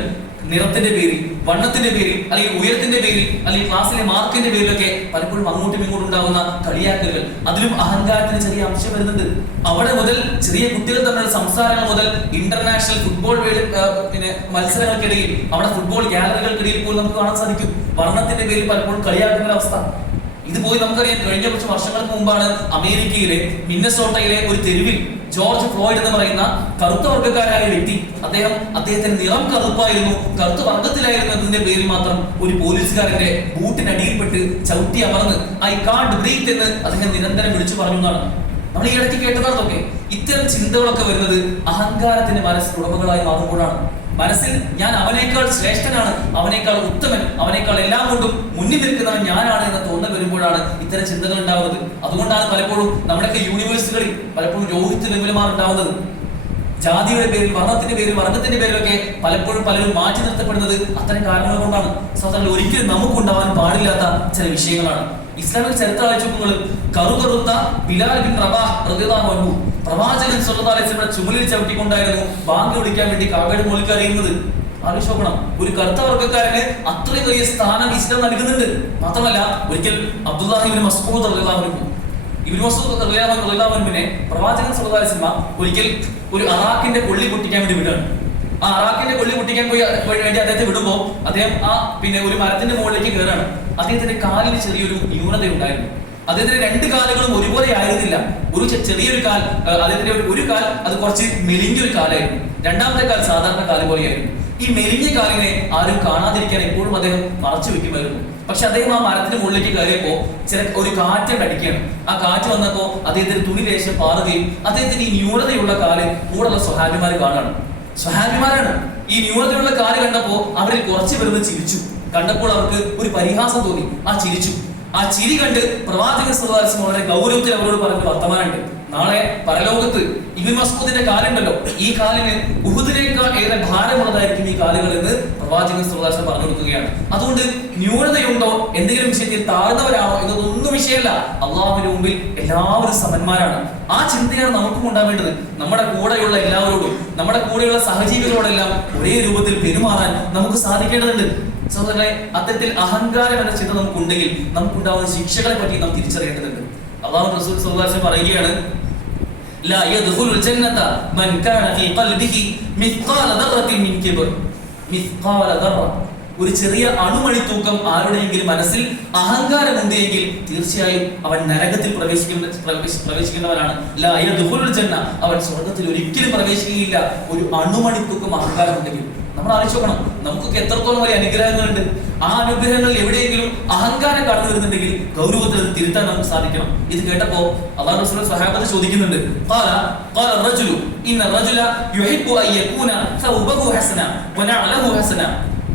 നിറത്തിന്റെ പേരിൽ, വണ്ണത്തിന്റെ പേരിൽ, അല്ലെങ്കിൽ ഉയരത്തിന്റെ പേരിൽ, അല്ലെങ്കിൽ ക്ലാസ്സിലെ മാർക്കിന്റെ പേരിലൊക്കെ പലപ്പോഴും അങ്ങോട്ടും ഇങ്ങോട്ടും ഉണ്ടാകുന്ന കളിയാക്കലുകൾ, അതിലും അഹങ്കാരത്തിന് ചെറിയ അംശം വരുന്നുണ്ട്. അവിടെ മുതൽ ചെറിയ കുട്ടികൾ തമ്മിലുള്ള സംസാരങ്ങൾ മുതൽ ഇന്റർനാഷണൽ ഫുട്ബോൾ മത്സരങ്ങൾക്കിടയിൽ, അവിടെ ഫുട്ബോൾ ഗാലറികൾക്കിടയിൽ പോലും നമുക്ക് കാണാൻ സാധിക്കും വർണ്ണത്തിന്റെ പേരിൽ പലപ്പോഴും കളിയാക്കുന്ന അവസ്ഥ. ഇത് പോയി നമുക്കറിയാം, കഴിഞ്ഞ കുറച്ച് വർഷങ്ങൾക്ക് മുമ്പാണ് അമേരിക്കയിലെ മിന്നസോട്ടയിലെ ഒരു തെരുവിൽ ജോർജ് ഫ്ലോയിഡ് എന്ന് പറയുന്ന കറുത്ത വർഗ്ഗക്കാരായ വ്യക്തി, അദ്ദേഹത്തിന്റെ നിറം കറുപ്പായിരുന്നു, കറുത്ത വർഗ്ഗത്തിലായിരുന്നു എന്നതിന്റെ പേരിൽ മാത്രം ഒരു പോലീസുകാരന്റെ ബൂട്ടിനടിയിൽപ്പെട്ട് ചവിട്ടി അമർന്ന് ഐ കാണ്ട് ബ്രീത്ത് എന്ന് അദ്ദേഹം നിരന്തരം വിളിച്ചു പറഞ്ഞു എന്നാണ് നമ്മൾ ഈ ഇടയ്ക്ക് കേട്ടതാണതൊക്കെ. ഇത്തരം ചിന്തകളൊക്കെ വരുന്നത് അഹങ്കാരത്തിന്റെ മനസ്സിലുടമകളായി മാറുമ്പോഴാണ്. മനസ്സിൽ ഞാൻ അവനേക്കാൾ ശ്രേഷ്ഠനാണ്, അവനേക്കാൾ ഉത്തമൻ, അവനേക്കാൾ എല്ലാം കൊണ്ടും മുന്നിൽ നിൽക്കുന്നവൻ ഞാനാണ് എന്ന തോന്നൽ വരുമ്പോഴാണ് ഇത്തരം ചിന്തകൾ ഉണ്ടാവുന്നത്. അതുകൊണ്ടാണ് പലപ്പോഴും നമ്മുടെയൊക്കെ യൂണിവേഴ്സിറ്റികളിൽ പലപ്പോഴും രോഹിത് വെമുലമാർ ഉണ്ടാവുന്നത്. ജാതിയുടെ പേരിൽ, വർണ്ണത്തിന്റെ പേരിൽ, വർഗത്തിന്റെ പേരിലൊക്കെ പലപ്പോഴും പലരും മാറ്റി നിർത്തപ്പെടുന്നത് അത്തരം കാരണങ്ങൾ കൊണ്ടാണ്. സഹോദരങ്ങൾ, ഒരിക്കലും നമുക്കുണ്ടാവാൻ പാടില്ലാത്ത ചില വിഷയങ്ങളാണ്. ഇസ്ലാമിക ചരിത്ര ആലോചിക്കുമ്പോൾ കറുകറുത്ത ബിലാൽ ബിൻ റബാഹ് റളിയല്ലാഹു അൻഹു പ്രവാചകൻ സല്ലല്ലാഹു അലൈഹി വസല്ലം ചുമലിൽ ചവിട്ടിക്കൊണ്ടായിരുന്നു ബാങ്ക് വിളിക്കാൻ വേണ്ടി കഅബയുടെ മുകളിൽ കയറിയിരുന്നത്. ആലോചിച്ച് നോക്കണം, ഒരു കറുത്ത വർഗ്ഗക്കാരന് അത്രയും വലിയ സ്ഥാനം ഇസ്ലാം നൽകുന്നുണ്ട്. മാത്രമല്ല, ഒരിക്കൽ അബ്ദുല്ലാഹി ഇബ്നു മസ്ഊദ് റളിയല്ലാഹു അൻഹു പ്രവാചകൻ സല്ലല്ലാഹു അലൈഹി വസല്ലം ഒരിക്കൽ ഒരു അറാഖിന്റെ കൊള്ളി പൊട്ടിക്കാൻ വേണ്ടി വിടുകയാണ്. ആ അറാഖിന്റെ കൊള്ളി പൊട്ടിക്കാൻ വേണ്ടി അദ്ദേഹത്തെ വിടുമ്പോൾ അദ്ദേഹം ഒരു മരത്തിന്റെ മുകളിലേക്ക് കയറാണ്. അദ്ദേഹത്തിന്റെ കാലിൽ ചെറിയൊരു ന്യൂനത ഉണ്ടായിരുന്നു. അദ്ദേഹത്തിന്റെ രണ്ട് കാലുകളും ഒരുപോലെ ആയിരുന്നില്ല. ചെറിയൊരു കാൽ, അദ്ദേഹത്തിന്റെ ഒരു കാൽ അത് കുറച്ച് മെലിഞ്ഞൊരു കാലായിരുന്നു, രണ്ടാമത്തെ കാൽ സാധാരണ കാല് പോലെയായിരുന്നു. ഈ മെലിഞ്ഞ കാലിനെ ആരും കാണാതിരിക്കാൻ എപ്പോഴും അദ്ദേഹം മറച്ചു വെക്കുമായിരുന്നു. പക്ഷെ അദ്ദേഹം ആ മരത്തിന് മുകളിലേക്ക് കയറിയപ്പോ ഒരു കാറ്റ് അടിക്കുകയാണ്. ആ കാറ്റ് വന്നപ്പോ അദ്ദേഹത്തിന് തുണി ലേശം പാറുകയും അദ്ദേഹത്തിന് ഈ ന്യൂനതയുള്ള കാല് കൂടെയുള്ള സ്വഹാബിമാര് കാണാണ്. സ്വഹാബിമാരാണ് ഈ ന്യൂനതയുള്ള കാല് കണ്ടപ്പോ അവരിൽ കുറച്ചു പേര് ചിരിച്ചു. കണ്ടപ്പോൾ അവർക്ക് ഒരു പരിഹാസം തോന്നി, ചിരിച്ചു. ആ ചിരി കണ്ട് പ്രവാചകൻ സല്ലല്ലാഹു അലൈഹി വസല്ലം വളരെ ഗൗരവത്തിൽ അവരോട് പറഞ്ഞ വർത്തമാനമുണ്ട്. നാളെ പരലോകത്ത് ഇബ്നു മസ്ഊദിന്റെ കാലുണ്ടല്ലോ, ഈ കാലിന് ഉഹുദിനേക്കാൾ ഏറെ ഭാരമുള്ളതായിരിക്കും ഈ കാലുകൾ എന്ന് പ്രവാചകൻ സല്ലല്ലാഹു അലൈഹി വസല്ലം പറഞ്ഞു കൊടുക്കുകയാണ്. അതുകൊണ്ട് ന്യൂനതയുണ്ടോ, എന്തെങ്കിലും വിഷയത്തിൽ താഴ്ന്നവരാണോ എന്നതൊന്നും വിഷയമല്ല. അള്ളാഹുവിന്റെ മുമ്പിൽ എല്ലാവരും സമന്മാരാണ്. ആ ചിന്തയാണ് നമുക്കും ഉണ്ടാവേണ്ടത്. നമ്മുടെ കൂടെയുള്ള എല്ലാവരോടും, നമ്മുടെ കൂടെയുള്ള സഹജീവികളോടെല്ലാം ഒരേ രൂപത്തിൽ പെരുമാറാൻ നമുക്ക് സാധിക്കേണ്ടതുണ്ട്. സഹോദരങ്ങളെ, അത്തരത്തിൽ അഹങ്കാരം എന്ന ചിന്ത നമുക്കുണ്ടെങ്കിൽ നമുക്കുണ്ടാവുന്ന ശിക്ഷകളെ പറ്റി നാം തിരിച്ചറിയേണ്ടതുണ്ട്. അല്ലാഹു റസൂൽ സല്ലല്ലാഹു അലൈഹി വസല്ലം പറയുകയാണ്, ലാ യദ്ഖുലുൽ ജന്നത മൻ കാന ഫീ ഖൽബിഹി മിസ്ഖാല ദർറത്തിൻ മിൻ കിബ്ർ. മിസ്ഖാല ദർറ, ഒരു ചെറിയ അണുമണി തൂക്കം ആരുടെയെങ്കിലും മനസ്സിൽ അഹങ്കാരമുണ്ട് എങ്കിൽ തീർച്ചയായും അവൻ നരകത്തിൽ പ്രവേശിക്കുന്നവനാണ്. ലാ യദ്ഖുലുൽ ജന്ന, അവൻ സ്വർഗ്ഗത്തിൽ ഒരിക്കലും പ്രവേശിക്കുകയില്ല ഒരു അണുമണി തൂക്കം അഹങ്കാരമുണ്ടെങ്കിൽ. നമ്മൾ ആലോചിച്ച് നോക്കണം, നമുക്കൊക്കെ എത്രത്തോളം വലിയ അനുഗ്രഹങ്ങളുണ്ട്. ആ അനുഗ്രഹങ്ങളിൽ എവിടെയെങ്കിലും അഹങ്കാരം കടന്നു വരുന്നുണ്ടെങ്കിൽ ഗൗരവത്തിൽ അത് തിരുത്താൻ നമുക്ക് സാധിക്കണം. ഇത് കേട്ടപ്പോ അല്ലാഹു റസൂൽ സ്വഹാബത്ത് ചോദിക്കുന്നുണ്ട്, ഖാല ഖാല റജുലു ഇന്ന റജുല യുഹിബ്ബു അൻ യകൂന സൗബഹു ഹസന വനഅലഹു ഹസന.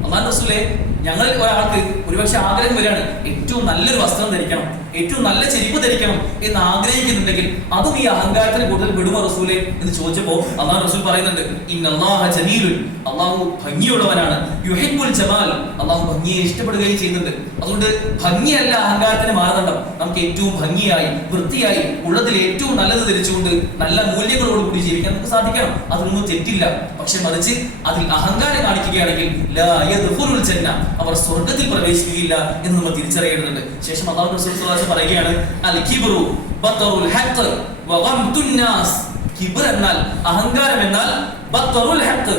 അല്ലാഹു റസൂലേ, ഞങ്ങളിൽ ഒരാൾക്ക് ഒരുപക്ഷെ ആഗ്രഹം വരികയാണ്, ഏറ്റവും നല്ലൊരു വസ്ത്രം ധരിക്കണം, ഏറ്റവും നല്ല ചെരുപ്പ് ധരിക്കണം എന്ന് ആഗ്രഹിക്കുന്നുണ്ടെങ്കിൽ അതും ഈ അഹങ്കാരത്തിന് കൂടുതൽ വിടുമോ റസൂലേ എന്ന് ചോദിച്ചപ്പോൾ അല്ലാഹു റസൂൽ പറയുന്നുണ്ട്, ഇന്നല്ലാഹ ജമീലുൻ, അല്ലാഹു ഭംഗിയുള്ളവനാണ്, യുഹിബ്ബുൽ ജമാൽ, അല്ലാഹു ഭംഗിയെ ഇഷ്ടപ്പെടുകയും ചെയ്യുന്നുണ്ട്. അതുകൊണ്ട് ഭംഗിയല്ല അഹങ്കാരത്തിന് മാനദണ്ഡം. നമുക്ക് ഏറ്റവും ഭംഗിയായി വൃത്തിയായി ഉള്ളതിൽ ഏറ്റവും നല്ലത് ധരിച്ചുകൊണ്ട് നല്ല മൂല്യങ്ങളോടുകൂടി ജീവിക്കാൻ നമുക്ക് സാധിക്കണം. അതിലൊന്നും തെറ്റില്ല. പക്ഷെ മറിച്ച് അതിൽ അഹങ്കാരം കാണിക്കുകയാണെങ്കിൽ ലാ യദ്ഖുലുൽ ജന്ന, അവർ സ്വർഗ്ഗത്തിൽ പ്രവേശിക്കുകയില്ല എന്ന് നമ്മൾ തിരിച്ചറിയേണ്ടതുണ്ട്. ശേഷം അല്ലാഹു റസൂൽ സ്വല്ലല്ലാഹു അലൈഹി വസല്ലം പറയുകയാണ്, അൽ കിബ്റു ബത്തറുൽ ഹഖ് വഗംതുൻ നാസ്. കിബ്ർ എന്നാൽ, അഹങ്കാരം എന്നാൽ ബത്തറുൽ ഹഖ്,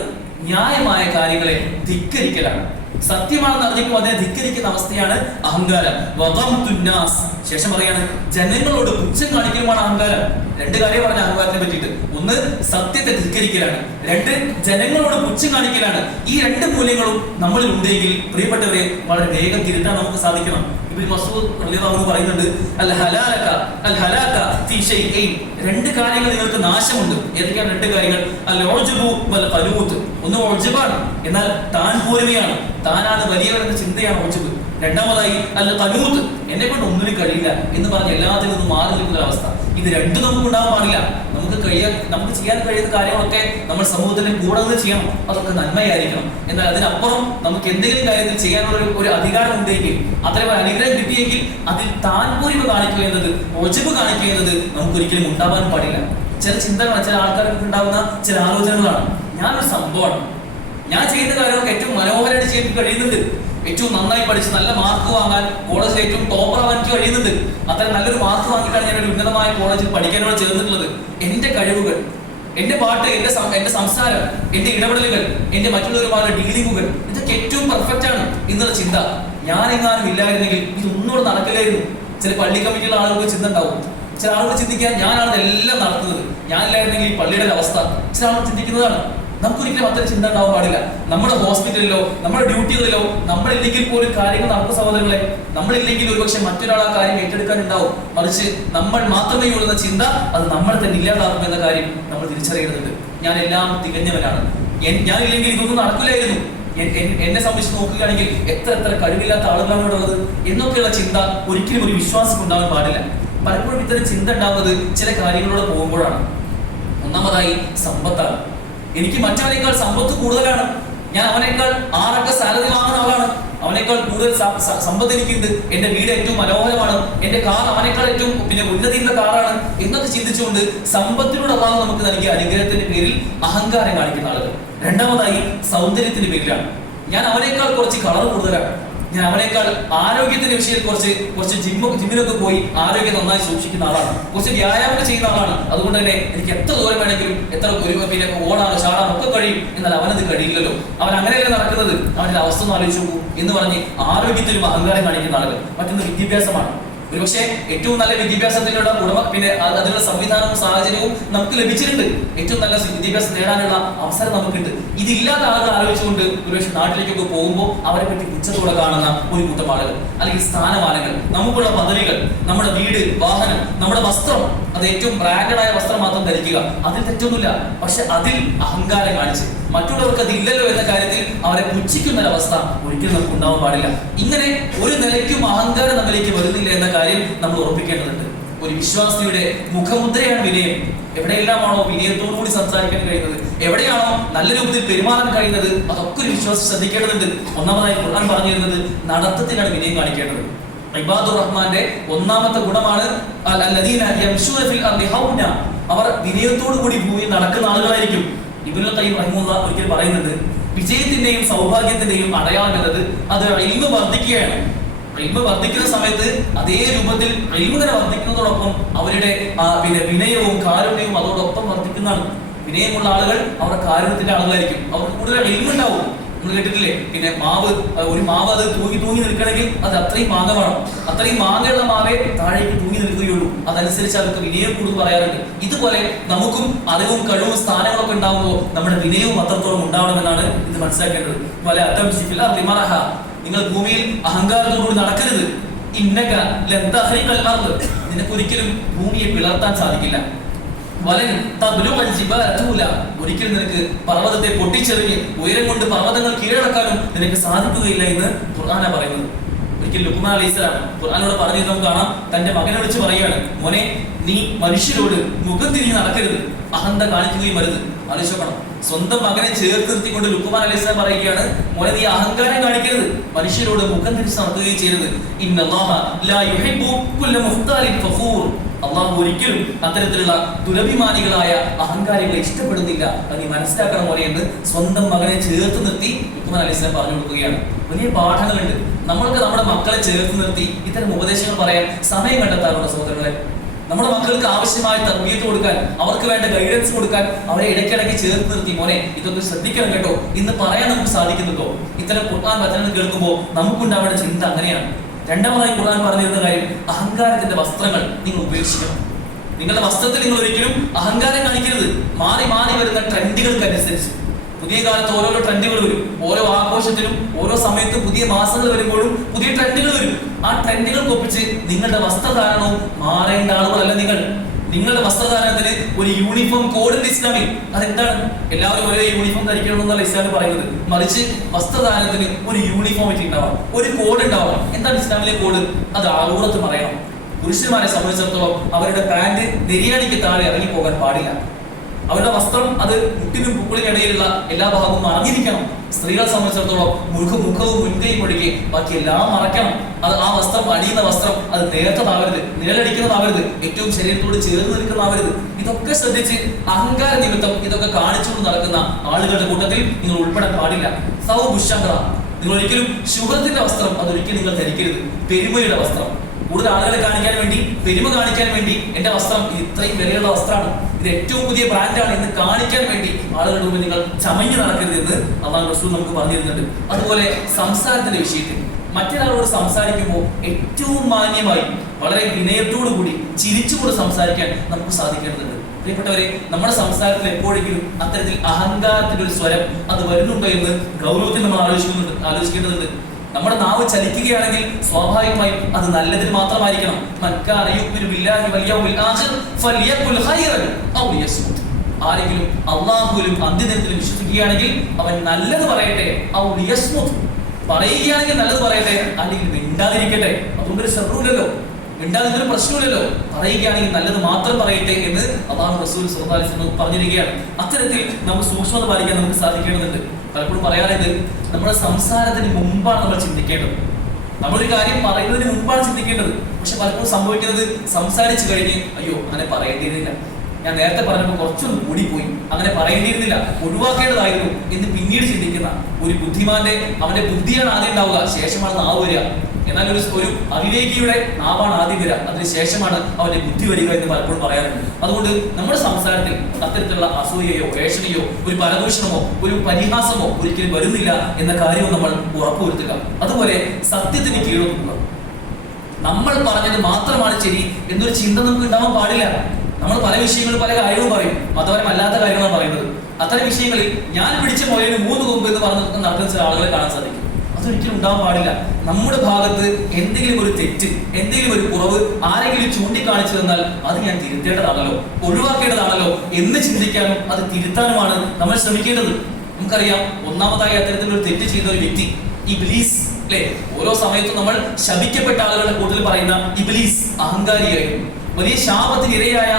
ന്യായമായ കാര്യങ്ങളെ ധിക്കരിക്കലാണ്. സത്യമാണെന്ന് അറിഞ്ഞിട്ടും അതിനെ ധിക്കരിക്കുന്ന അവസ്ഥയാണ് അഹങ്കാരം. വഗംതുൻ നാസ്, ശേഷം പറയാണ് ജനങ്ങളോട് പുച്ഛം കാണിക്കലുമാണ് അഹങ്കാരം. രണ്ട് കാര്യം പറഞ്ഞ അഹങ്കാരത്തിനെ പറ്റിയിട്ട്, ഒന്ന് സത്യത്തെ ധിക്കരിക്കലാണ്, രണ്ട് ജനങ്ങളോട് പുച്ഛം കാണിക്കലാണ്. ഈ രണ്ട് മൂല്യങ്ങളും നമ്മളിൽ ഉണ്ടെങ്കിൽ പ്രിയപ്പെട്ടവരെ വളരെ വേഗം തിരുത്താൻ നമുക്ക് സാധിക്കണം. ഇബ്നു മസ്ഊദ് റളിയല്ലാഹു അൻഹു പറയുന്നുണ്ട്, അൽ ഹലാക ഫീ ഷൈഇൻ, രണ്ട് കാര്യങ്ങൾ നിങ്ങൾക്ക് നാശമുണ്ട്. ഏതൊക്കെയാണ് രണ്ട് കാര്യങ്ങൾ? അൽ ഉജ്ബു വൽ ഖനൂത്ത്. ഒന്ന് ഉജ്ബാണ്, എന്നാൽ താൻ പോരുമയാണ്, താനാണ് വലിയവൻ എന്ന ചിന്തയാണ് ഉജ്ബ്. രണ്ടാമതായി അൽ ഖനൂത്ത്, എന്നെ കൊണ്ട് ഒന്നിനും കഴിയില്ല എന്ന് പറഞ്ഞ് എല്ലാത്തിൽ നിന്നും മാറി നിൽക്കുന്ന അവസ്ഥ. ഇത് രണ്ടും നമുക്ക് ഉണ്ടാവാൻ പാടില്ല. നമുക്ക് ചെയ്യാൻ കഴിയുന്ന കാര്യങ്ങളൊക്കെ നമ്മൾ സമൂഹത്തിന്റെ കൂടെ നിന്ന് ചെയ്യണം, അതൊക്കെ നന്മയായിരിക്കണം. എന്നാൽ അതിനപ്പുറം നമുക്ക് എന്തെങ്കിലും കാര്യത്തിൽ ചെയ്യാനുള്ള ഒരു അധികാരം ഉണ്ടെങ്കിൽ, അത്രയും അനുഗ്രഹം കിട്ടിയെങ്കിൽ അതിൽ താൻ പോരിമ കാണിക്കുക എന്നത്, ഒജബ് കാണിക്കുക എന്നത് നമുക്ക് ഒരിക്കലും ഉണ്ടാവാൻ പാടില്ല. ചില ചിന്തകളാണ്, ചില ആൾക്കാർക്ക് ഉണ്ടാകുന്ന ചില ആലോചനകളാണ്. ഞാനൊരു സംഭവമാണ്, ഞാൻ ചെയ്യുന്ന കാര്യങ്ങളൊക്കെ ഏറ്റവും മനോഹരമായിട്ട് ചെയ്യാൻ കഴിയുന്നുണ്ട്, ഏറ്റവും നന്നായി പഠിച്ച് നല്ല മാർക്ക് വാങ്ങാൻ കോളേജിൽ ഏറ്റവും ടോപ്പർ ആവാൻ എനിക്ക് കഴിയുന്നുണ്ട്. അത്ര നല്ലൊരു മാർക്ക് വാങ്ങിയിട്ടാണ് ഞാൻ ഒരു ഉന്നതമായ കോളേജിൽ പഠിക്കാനോട് ചേർന്നിട്ടുള്ളത്. എന്റെ കഴിവുകൾ, എന്റെ പാട്ട്, എന്റെ സംസാരം, എന്റെ ഇടപെടലുകൾ, എന്റെ മറ്റുള്ളവരുമായുള്ള ഡീലിങ്ങുകൾ, ഇതൊക്കെ ഏറ്റവും പെർഫെക്റ്റ് ആണ് എന്നുള്ള ചിന്ത. ഞാനെങ്ങാനും ഇല്ലായിരുന്നെങ്കിൽ ഇതൊന്നുകൂടെ നടക്കില്ലായിരുന്നു. ചില പള്ളി കമ്മിറ്റിയുള്ള ആളുകൾക്ക് ചിന്ത ഉണ്ടാവും. ചില ആളുകൾ ചിന്തിക്കാൻ ഞാനാണ് ഇതെല്ലാം നടത്തുന്നത്, ഞാനില്ലായിരുന്നെങ്കിൽ ഈ പള്ളിയുടെ അവസ്ഥ. ചില ആളുകൾ ചിന്തിക്കുന്നതാണ്. നമുക്കൊരിക്കലും അത്തരം ചിന്ത ഉണ്ടാവാൻ പാടില്ല. നമ്മുടെ ഹോസ്പിറ്റലിലോ നമ്മുടെ ഡ്യൂട്ടികളിലോ നമ്മളില്ലെങ്കിൽ പോലും കാര്യങ്ങൾ നടക്കുന്ന സഹോദരങ്ങളെ, നമ്മളില്ലെങ്കിൽ ഒരുപക്ഷെ മറ്റൊരാൾ ആ കാര്യം ഏറ്റെടുക്കാൻ ഉണ്ടാവും. മറിച്ച് നമ്മൾ മാത്രമേ ഉള്ളുന്ന ചിന്ത അത് നമ്മളെ തന്നെ ഇല്ലാതാക്കും എന്ന കാര്യം നമ്മൾ തിരിച്ചറിയേണ്ടതുണ്ട്. ഞാൻ എല്ലാം തികഞ്ഞവനാണ്, ഞാനില്ലെങ്കിൽ ഇതൊന്നും നടക്കില്ലായിരുന്നു, എന്നെ സംബന്ധിച്ച് നോക്കുകയാണെങ്കിൽ എത്ര കഴിവില്ലാത്ത ആളുകളാണ് ഇവിടെ ഉള്ളത് എന്നൊക്കെയുള്ള ചിന്ത ഒരിക്കലും ഒരു വിശ്വാസം ഉണ്ടാവാൻ പാടില്ല. പലപ്പോഴും ഇത്തരം ചിന്ത ഉണ്ടാവുന്നത് ചില കാര്യങ്ങളോട് പോകുമ്പോഴാണ്. ഒന്നാമതായി സമ്പത്താണ്. എനിക്ക് മറ്റവനേക്കാൾ സമ്പത്ത് കൂടുതലാണ്, ഞാൻ അവനേക്കാൾ 6 അക്ക സാലറി വാങ്ങുന്ന ആളാണ്, അവനേക്കാൾ കൂടുതൽ സമ്പത്ത് എനിക്കുണ്ട്, എന്റെ വീട് ഏറ്റവും മനോഹരമാണ്, എന്റെ കാർ അവനേക്കാൾ ഏറ്റവും ഉന്നതിയുള്ള കാറാണ് എന്നൊക്കെ ചിന്തിച്ചുകൊണ്ട് സമ്പത്തിലൂടെ അള്ളാഹു നമുക്ക് നൽകിയ അനുഗ്രഹത്തിന്റെ പേരിൽ അഹങ്കാരം കാണിക്കുന്ന ആളുകൾ. രണ്ടാമതായി സൗന്ദര്യത്തിന്റെ പേരിലാണ്. ഞാൻ അവനേക്കാൾ കുറച്ച് കളർ കൂടുതലാണ്, ഞാൻ അവനേക്കാൾ ആരോഗ്യത്തിന്റെ വിഷയത്തിൽ കുറച്ച് ജിമ്മിലൊക്കെ പോയി ആരോഗ്യം നന്നായി സൂക്ഷിക്കുന്ന ആളാണ്, കുറച്ച് വ്യായാമം ചെയ്യുന്ന ആളാണ്. അതുകൊണ്ട് തന്നെ എനിക്ക് എത്ര ദൂരം വേണമെങ്കിലും ഓടാനോ ചാടാനോ ഒക്കെ കഴിയും. എന്നാൽ അവനത് കഴിയില്ലല്ലോ, അവൻ അങ്ങനെയല്ല നടക്കുന്നത്, അവന്റെ അവസ്ഥ ഒന്ന് ആലോചിച്ച് നോക്കൂ എന്ന് പറഞ്ഞ് ആരോഗ്യത്തിലും അഹങ്കാരം കാണിക്കുന്ന ആളുകൾ. മറ്റൊന്ന് വിദ്യാഭ്യാസമാണ്. ഒരുപക്ഷെ ഏറ്റവും നല്ല വിദ്യാഭ്യാസത്തിനുള്ള അതിനുള്ള സംവിധാനവും സാഹചര്യവും നമുക്ക് ലഭിച്ചിട്ടുണ്ട്, ഏറ്റവും നല്ല വിദ്യാഭ്യാസം നേടാനുള്ള അവസരം നമുക്കുണ്ട്. ഇതില്ലാത്ത ആളുകൾ ആലോചിച്ചുകൊണ്ട് ഒരുപക്ഷെ നാട്ടിലേക്കൊക്കെ പോകുമ്പോൾ അവരെ പറ്റി പുച്ഛത്തോടെ കാണുന്ന ഒരു കൂട്ടം ആളുകൾ, അല്ലെങ്കിൽ സ്ഥാനമാനങ്ങൾ, നമുക്കുള്ള പദവികൾ, നമ്മുടെ വീട്, വാഹനം, നമ്മുടെ വസ്ത്രം, അത് ഏറ്റവും ബ്രാൻഡഡായ വസ്ത്രം മാത്രം ധരിക്കുക, അതിൽ തെറ്റൊന്നുമില്ല. പക്ഷെ അതിൽ അഹങ്കാരം കാണിച്ച് മറ്റുള്ളവർക്ക് അത് ഇല്ലല്ലോ എന്ന കാര്യത്തിൽ അവരെ പുച്ഛിക്കുന്ന ഒരവസ്ഥ ഒരിക്കലും നമുക്ക് ഉണ്ടാവാൻ പാടില്ല. ഇങ്ങനെ ഒരു നിലയ്ക്കും അഹങ്കാരം നമ്മിലേക്ക് വരുന്നില്ല എന്ന കാര്യം നമ്മൾ ഉറപ്പിക്കേണ്ടതുണ്ട്. ഒരു വിശ്വാസിയുടെ മുഖമുദ്രയാണ് വിനയം. എവിടെയെല്ലാമാണോ വിനയത്തോടു കൂടി സംസാരിക്കാൻ കഴിയുന്നത്, എവിടെയാണോ നല്ല രൂപത്തിൽ പെരുമാറാൻ കഴിയുന്നത്, അതൊക്കെ ഒരു വിശ്വാസി ശ്രദ്ധിക്കേണ്ടതുണ്ട്. ഒന്നാമതായി ഖുർആൻ പറഞ്ഞു തരുന്നത് നടത്തത്തിലാണ് വിനയം കാണിക്കേണ്ടത്. ഇബാദുർ റഹ്മാന്റെ ഒന്നാമത്തെ ഗുണമാണ് അല്ലദീന യംശൂന ഫിൽ അർദി ഹൗന. അവർ വിനയത്തോടു കൂടി ഭൂമിയിൽ നടക്കുന്ന ആളുകളായിരിക്കും. ഇബ്നുൽ ഖയ്യിം റഹിമഹുല്ലാഹ് ഒരിക്കൽ പറയുന്നത് വിജയത്തിന്റെയും സൗഭാഗ്യത്തിന്റെയും അടയാളം എന്നത് അത് ഇൽമ് വർദ്ധിക്കുകയാണ്. ഇൽമ് വർദ്ധിക്കുന്ന സമയത്ത് അതേ രൂപത്തിൽ ഇൽമ് തന്നെ വർദ്ധിക്കുന്നതോടൊപ്പം അവരുടെ വിനയവും കാരുണ്യവും അതോടൊപ്പം വർദ്ധിക്കുന്നതാണ്. വിനയമുള്ള ആളുകൾ അവർ കാരുണ്യത്തിന്റെ ആളുകളായിരിക്കും. അവർക്ക് കൂടുതൽ ഇൽമ് ഉണ്ടാവും. നമ്മൾ കേട്ടിട്ടില്ലേ, പിന്നെ ഒരു മാവ് അത് തൂങ്ങി നിൽക്കണമെങ്കിൽ അത് അത്രയും മാങ്ങ വേണം. അത്രയും മാങ്ങയുള്ള മാവേ താഴേക്ക് തൂങ്ങി നിൽക്കുകയുള്ളൂ. അതനുസരിച്ച് അവർക്ക് വിനയം കൂടുതൽ പറയാറുണ്ട്. ഇതുപോലെ നമുക്കും അറിവും കഴിവും സ്ഥാനങ്ങളൊക്കെ ഉണ്ടാകുമ്പോൾ നമ്മുടെ വിനയവും അത്രത്തോളം ഉണ്ടാവണമെന്നാണ് ഇത് മനസ്സിലാക്കേണ്ടത്. വല അത്തംസിഫിൽ അർദി മറഹ. നിങ്ങൾ ഭൂമിയിൽ അഹങ്കാരത്തോടുകൂടി നടക്കരുത്. ഇന്നക ലൻ തഖ്രിഖൽ അർദ്. നിനക്കൊരിക്കലും ഭൂമിയെ പിളർത്താൻ സാധിക്കില്ല. വലൻ തബ്ലുഗൽ ജിബാല തൂല. ഒരിക്കലും നിനക്ക് പർവ്വതത്തെ പൊട്ടിച്ചെറിഞ്ഞ് ഉയരം കൊണ്ട് പർവ്വതങ്ങൾ കീഴടക്കാനും നിനക്ക് സാധിക്കുകയില്ല എന്ന് ഖുർആനാ പറയുന്നത്. ഒരിക്കൽ ലുഖ്മാൻ അലൈഹിസ്സലാം ഖുർആനോട് പറഞ്ഞത് നമുക്ക് കാണാം. തന്റെ മകനെ വിളിച്ച് പറയുകയാണ്, മോനെ, നീ മനുഷ്യരോട് മുഖം തിരിഞ്ഞ് നടക്കരുത്, അഹന്ത കാണിക്കുകയും വരുത്. ആലോചിക്കണം, സ്വന്തം മകനെ ചേർത്ത് നിർത്തിക്കൊണ്ട് ലുഖ്മാൻ അലൈഹിസ്സലാം പറയുകയാണ്, മോനെ, നീ അഹങ്കാരം കാണിക്കരുത്, മനുഷ്യരോട് മുഖം തിരിച്ച് നടക്കുകയും ചെയ്യരുത്. ഇന്നല്ലാഹ ലാ യുഹിബ്ബു കുല്ല മുഖ്താലിൻ ഫഖൂർ. അള്ളാഹു ഒരിക്കലും അത്തരത്തിലുള്ള ദുരഭിമാനികളായ അഹങ്കാരികളെ ഇഷ്ടപ്പെടുന്നില്ല. അത് നീ മനസ്സിലാക്കണം പോലെ എന്ന് സ്വന്തം മകനെ ചേർത്ത് നിർത്തി ലുഖ്മാൻ അലൈഹിസ്സലാം പറഞ്ഞു കൊടുക്കുകയാണ്. വലിയ പാഠങ്ങളുണ്ട്. നമ്മൾക്ക് നമ്മുടെ മക്കളെ ചേർത്ത് നിർത്തി ഇത്തരം ഉപദേശങ്ങൾ പറയാൻ സമയം കണ്ടെത്താറുണ്ട് സഹോദരങ്ങളെ. നമ്മുടെ മക്കൾക്ക് ആവശ്യമായ തർബീയത്ത് കൊടുക്കാൻ, അവർക്ക് വേണ്ട ഗൈഡൻസ് കൊടുക്കാൻ അവരെ ഇടയ്ക്കിടയ്ക്ക് ചേർത്ത് നിർത്തി, മോനെ ഇതൊക്കെ ശ്രദ്ധിക്കണം കേട്ടോ, ഇന്ന് പറയാൻ നമുക്ക് സാധിക്കുന്നുണ്ടോ? ഇത്തരം ഖുർആൻ വചനങ്ങൾ കേൾക്കുമ്പോൾ നമുക്കുണ്ടാവേണ്ട ചിന്ത അങ്ങനെയാണ്. രണ്ടാമതായി ഖുർആൻ പറഞ്ഞിരുന്ന കാര്യം, അഹങ്കാരത്തിന്റെ വസ്ത്രങ്ങൾ നിങ്ങൾ ഉപേക്ഷിക്കണം. നിങ്ങളുടെ വസ്ത്രത്തിൽ നിങ്ങൾ ഒരിക്കലും അഹങ്കാരം കാണിക്കരുത്. മാറി വരുന്ന ട്രെൻഡുകൾക്കനുസരിച്ച് പുതിയ കാലത്ത് ഓരോരോ ട്രെൻഡുകൾ വരും. ഓരോ ആഘോഷത്തിനും ഓരോ സമയത്തും പുതിയ മാസങ്ങൾ വരുമ്പോഴും പുതിയ ട്രെൻഡുകൾ വരും. ആ ട്രെൻഡുകൾക്കൊപ്പിച്ച് നിങ്ങളുടെ വസ്ത്രധാരണവും മാറേണ്ട ആളുകളല്ല നിങ്ങൾ. നിങ്ങളുടെ വസ്ത്രധാരണത്തിന് ഒരു യൂണിഫോം കോഡ് ഉണ്ട് ഇസ്ലാമിൽ. അതെന്താണ്? എല്ലാവരും ഒരേ യൂണിഫോം ധരിക്കണം എന്നല്ല ഇസ്ലാമിൽ പറയുന്നത്. മറിച്ച് വസ്ത്രധാരണത്തിന് ഒരു യൂണിഫോമിറ്റി ഉണ്ടാവാം, ഒരു കോഡ് ഉണ്ടാവാം. എന്താണ് ഇസ്ലാമിലെ കോഡ്? അത് ആളുകളത്ത് പറയണം. പുരുഷന്മാരെ സംബന്ധിച്ചിടത്തോളം അവരുടെ പാന്റ് നെരിയാണിക്ക് താഴെ ഇറങ്ങി പോകാൻ പാടില്ല. അവരുടെ വസ്ത്രം അത് മുട്ടിനും പുക്കളിനും ഇടയിലുള്ള എല്ലാ ഭാഗവും മറഞ്ഞിരിക്കണം. സ്ത്രീകളെ സംബന്ധിച്ചിടത്തോളം മുഖവും മുൻകൈയും ഒഴികെ ബാക്കി എല്ലാം മറയ്ക്കണം. അത് ആ വസ്ത്രം, അണിയുന്ന വസ്ത്രം അത് നേർത്തതാവരുത്, നിഴലടിക്കുന്നതാവരുത്, ഏറ്റവും ശരീരത്തോട് ചേർന്ന് നിൽക്കുന്നതാവരുത്. ഇതൊക്കെ ശ്രദ്ധിച്ച് അഹങ്കാര നിമിത്തം ഇതൊക്കെ കാണിച്ചുകൊണ്ട് നടക്കുന്ന ആളുകളുടെ കൂട്ടത്തിൽ നിങ്ങൾ ഉൾപ്പെടാൻ പാടില്ല. സൗബുഷങ്ക, നിങ്ങൾ ഒരിക്കലും ശുഭത്തിന്റെ വസ്ത്രം അതൊരിക്കലും നിങ്ങൾ ധരിക്കരുത്. പെരുമയുടെ വസ്ത്രം, കൂടുതൽ ആളുകളെ കാണിക്കാൻ വേണ്ടി, പെരുമ കാണിക്കാൻ വേണ്ടി എന്റെ വസ്ത്രം ഇത്രയും വിലയുള്ള വസ്ത്രമാണ്, ഇത് ഏറ്റവും പുതിയ ബ്രാൻഡാണ് എന്ന് കാണിക്കാൻ വേണ്ടി ആളുകളുടെ മുമ്പിൽ നിങ്ങൾ ചമഞ്ഞു നടക്കരുത് എന്ന് അല്ലാഹു റസൂൽ നമുക്ക് പറഞ്ഞിരുന്നുണ്ട്. അതുപോലെ സംസാരത്തിന്റെ വിഷയത്തിൽ മറ്റൊരാളോട് സംസാരിക്കുമ്പോൾ ഏറ്റവും മാന്യമായി വളരെ വിനയത്തോടു കൂടി ചിരിച്ചുകൊണ്ട് സംസാരിക്കാൻ നമുക്ക് സാധിക്കേണ്ടതുണ്ട്. പ്രിയപ്പെട്ടവരെ, നമ്മുടെ സംസാരത്തിൽ എപ്പോഴെങ്കിലും അത്തരത്തിൽ അഹങ്കാരത്തിന്റെ ഒരു സ്വരം അത് വരുന്നുണ്ടോ എന്ന് ഗൗരവത്തിൽ നമ്മൾ ആലോചിക്കേണ്ടതുണ്ട്. നമ്മുടെ നാവ് ചലിക്കുകയാണെങ്കിൽ സ്വാഭാവികമായും അത് നല്ലതിന് മാത്രമായിരിക്കണം. ആരെങ്കിലും അള്ളാഹുവിലും അന്ത്യദിനത്തിലും വിശ്വസിക്കുകയാണെങ്കിൽ അവൻ നല്ലത് പറയട്ടെ, പറയുകയാണെങ്കിൽ നല്ലത് പറയട്ടെ, അല്ലെങ്കിൽ മിണ്ടാതിരിക്കട്ടെ. അതുകൊണ്ടൊരു ശത്രുവില്ലല്ലോ, മിണ്ടാതിരിക്കൊരു പ്രശ്നമില്ലല്ലോ. പറയുകയാണെങ്കിൽ നല്ലത് മാത്രം പറയട്ടെ എന്ന് അല്ലാഹു റസൂൽ സ്വല്ലല്ലാഹു അലൈഹി വസല്ലം പറഞ്ഞിരിക്കുകയാണ്. അത്തരത്തിൽ നമുക്ക് സൂക്ഷ്മത പാലിക്കാൻ നമുക്ക് സാധിക്കേണ്ടതുണ്ട്. പലപ്പോഴും പറയാറുണ്ട്, നമ്മുടെ സംസാരത്തിന് മുമ്പാണ് നമ്മൾ ചിന്തിക്കേണ്ടത്. നമ്മളൊരു കാര്യം പറയുന്നതിന് മുമ്പാണ് ചിന്തിക്കേണ്ടത്. പക്ഷെ പലപ്പോഴും സംഭവിക്കുന്നത്, സംസാരിച്ചു കഴിഞ്ഞ് അയ്യോ അങ്ങനെ പറയേണ്ടിയിരുന്നില്ല, ഞാൻ നേരത്തെ പറഞ്ഞപ്പോൾ കുറച്ചൊന്ന് കൂടിപ്പോയി, അങ്ങനെ പറയേണ്ടിയിരുന്നില്ല, ഒഴിവാക്കേണ്ടതായിരുന്നു എന്ന് പിന്നീട് ചിന്തിക്കുന്ന ഒരു ബുദ്ധിമാന്റെ അവന്റെ ബുദ്ധിയാണ് ആദ്യം ഉണ്ടാവുക, ശേഷമാണ് നാവ് വരിക. എന്നാൽ ഒരു അവിവേകിയുടെ നാവാണ് ആദ്യം വരിക, അതിനുശേഷമാണ് അവന്റെ ബുദ്ധി വരിക എന്ന് പലപ്പോഴും പറയാറുണ്ട്. അതുകൊണ്ട് നമ്മുടെ സംസാരത്തിൽ അത്തരത്തിലുള്ള അസൂയയോ ഏഷണിയോ ഒരു പരദൂഷണമോ ഒരു പരിഹാസമോ ഒരിക്കലും വരുന്നില്ല എന്ന കാര്യവും നമ്മൾ ഉറപ്പുവരുത്തുക. അതുപോലെ സത്യത്തിന് കീഴൊതുക്കുക. നമ്മൾ പറഞ്ഞത് മാത്രമാണ് ശരി എന്നൊരു ചിന്ത നമുക്ക് ഉണ്ടാവാൻ പാടില്ല. നമ്മൾ പല വിഷയങ്ങളും പല കാര്യവും പറയും, മതപരമല്ലാത്ത കാര്യങ്ങളാണ് പറയുന്നത്. അത്തരം വിഷയങ്ങളിൽ ഞാൻ പിടിച്ച മുയലിന് 3 കൊമ്പ് എന്ന് പറഞ്ഞ് നടക്കുന്ന ചില ആളുകളെ കാണാൻ സാധിക്കും. അതൊരിക്കലും ഉണ്ടാവാൻ പാടില്ല. നമ്മുടെ ഭാഗത്ത് എന്തെങ്കിലും ഒരു തെറ്റ്, എന്തെങ്കിലും ഒരു കുറവ് ആരെങ്കിലും ചൂണ്ടിക്കാണിച്ചു തന്നാൽ അത് ഞാൻ തിരുത്തേണ്ടതാണല്ലോ, ഒഴിവാക്കേണ്ടതാണല്ലോ എന്ന് ചിന്തിക്കാനും അത് തിരുത്താനുമാണ് നമ്മൾ ശ്രമിക്കേണ്ടത്. നമുക്കറിയാം, ഒന്നാമതായി അത്തരത്തിലൊരു തെറ്റ് ചെയ്ത ഒരു വ്യക്തി ഇബ്ലീസ്, അല്ലെ? ഓരോ സമയത്തും നമ്മൾ ശപിക്കപ്പെട്ട ആളുകളുടെ കൂട്ടത്തിൽ പറയുന്ന ഇബ്ലീസ് അഹങ്കാരിയായിരുന്നു. വലിയ ശാപത്തിന് ഇരയായ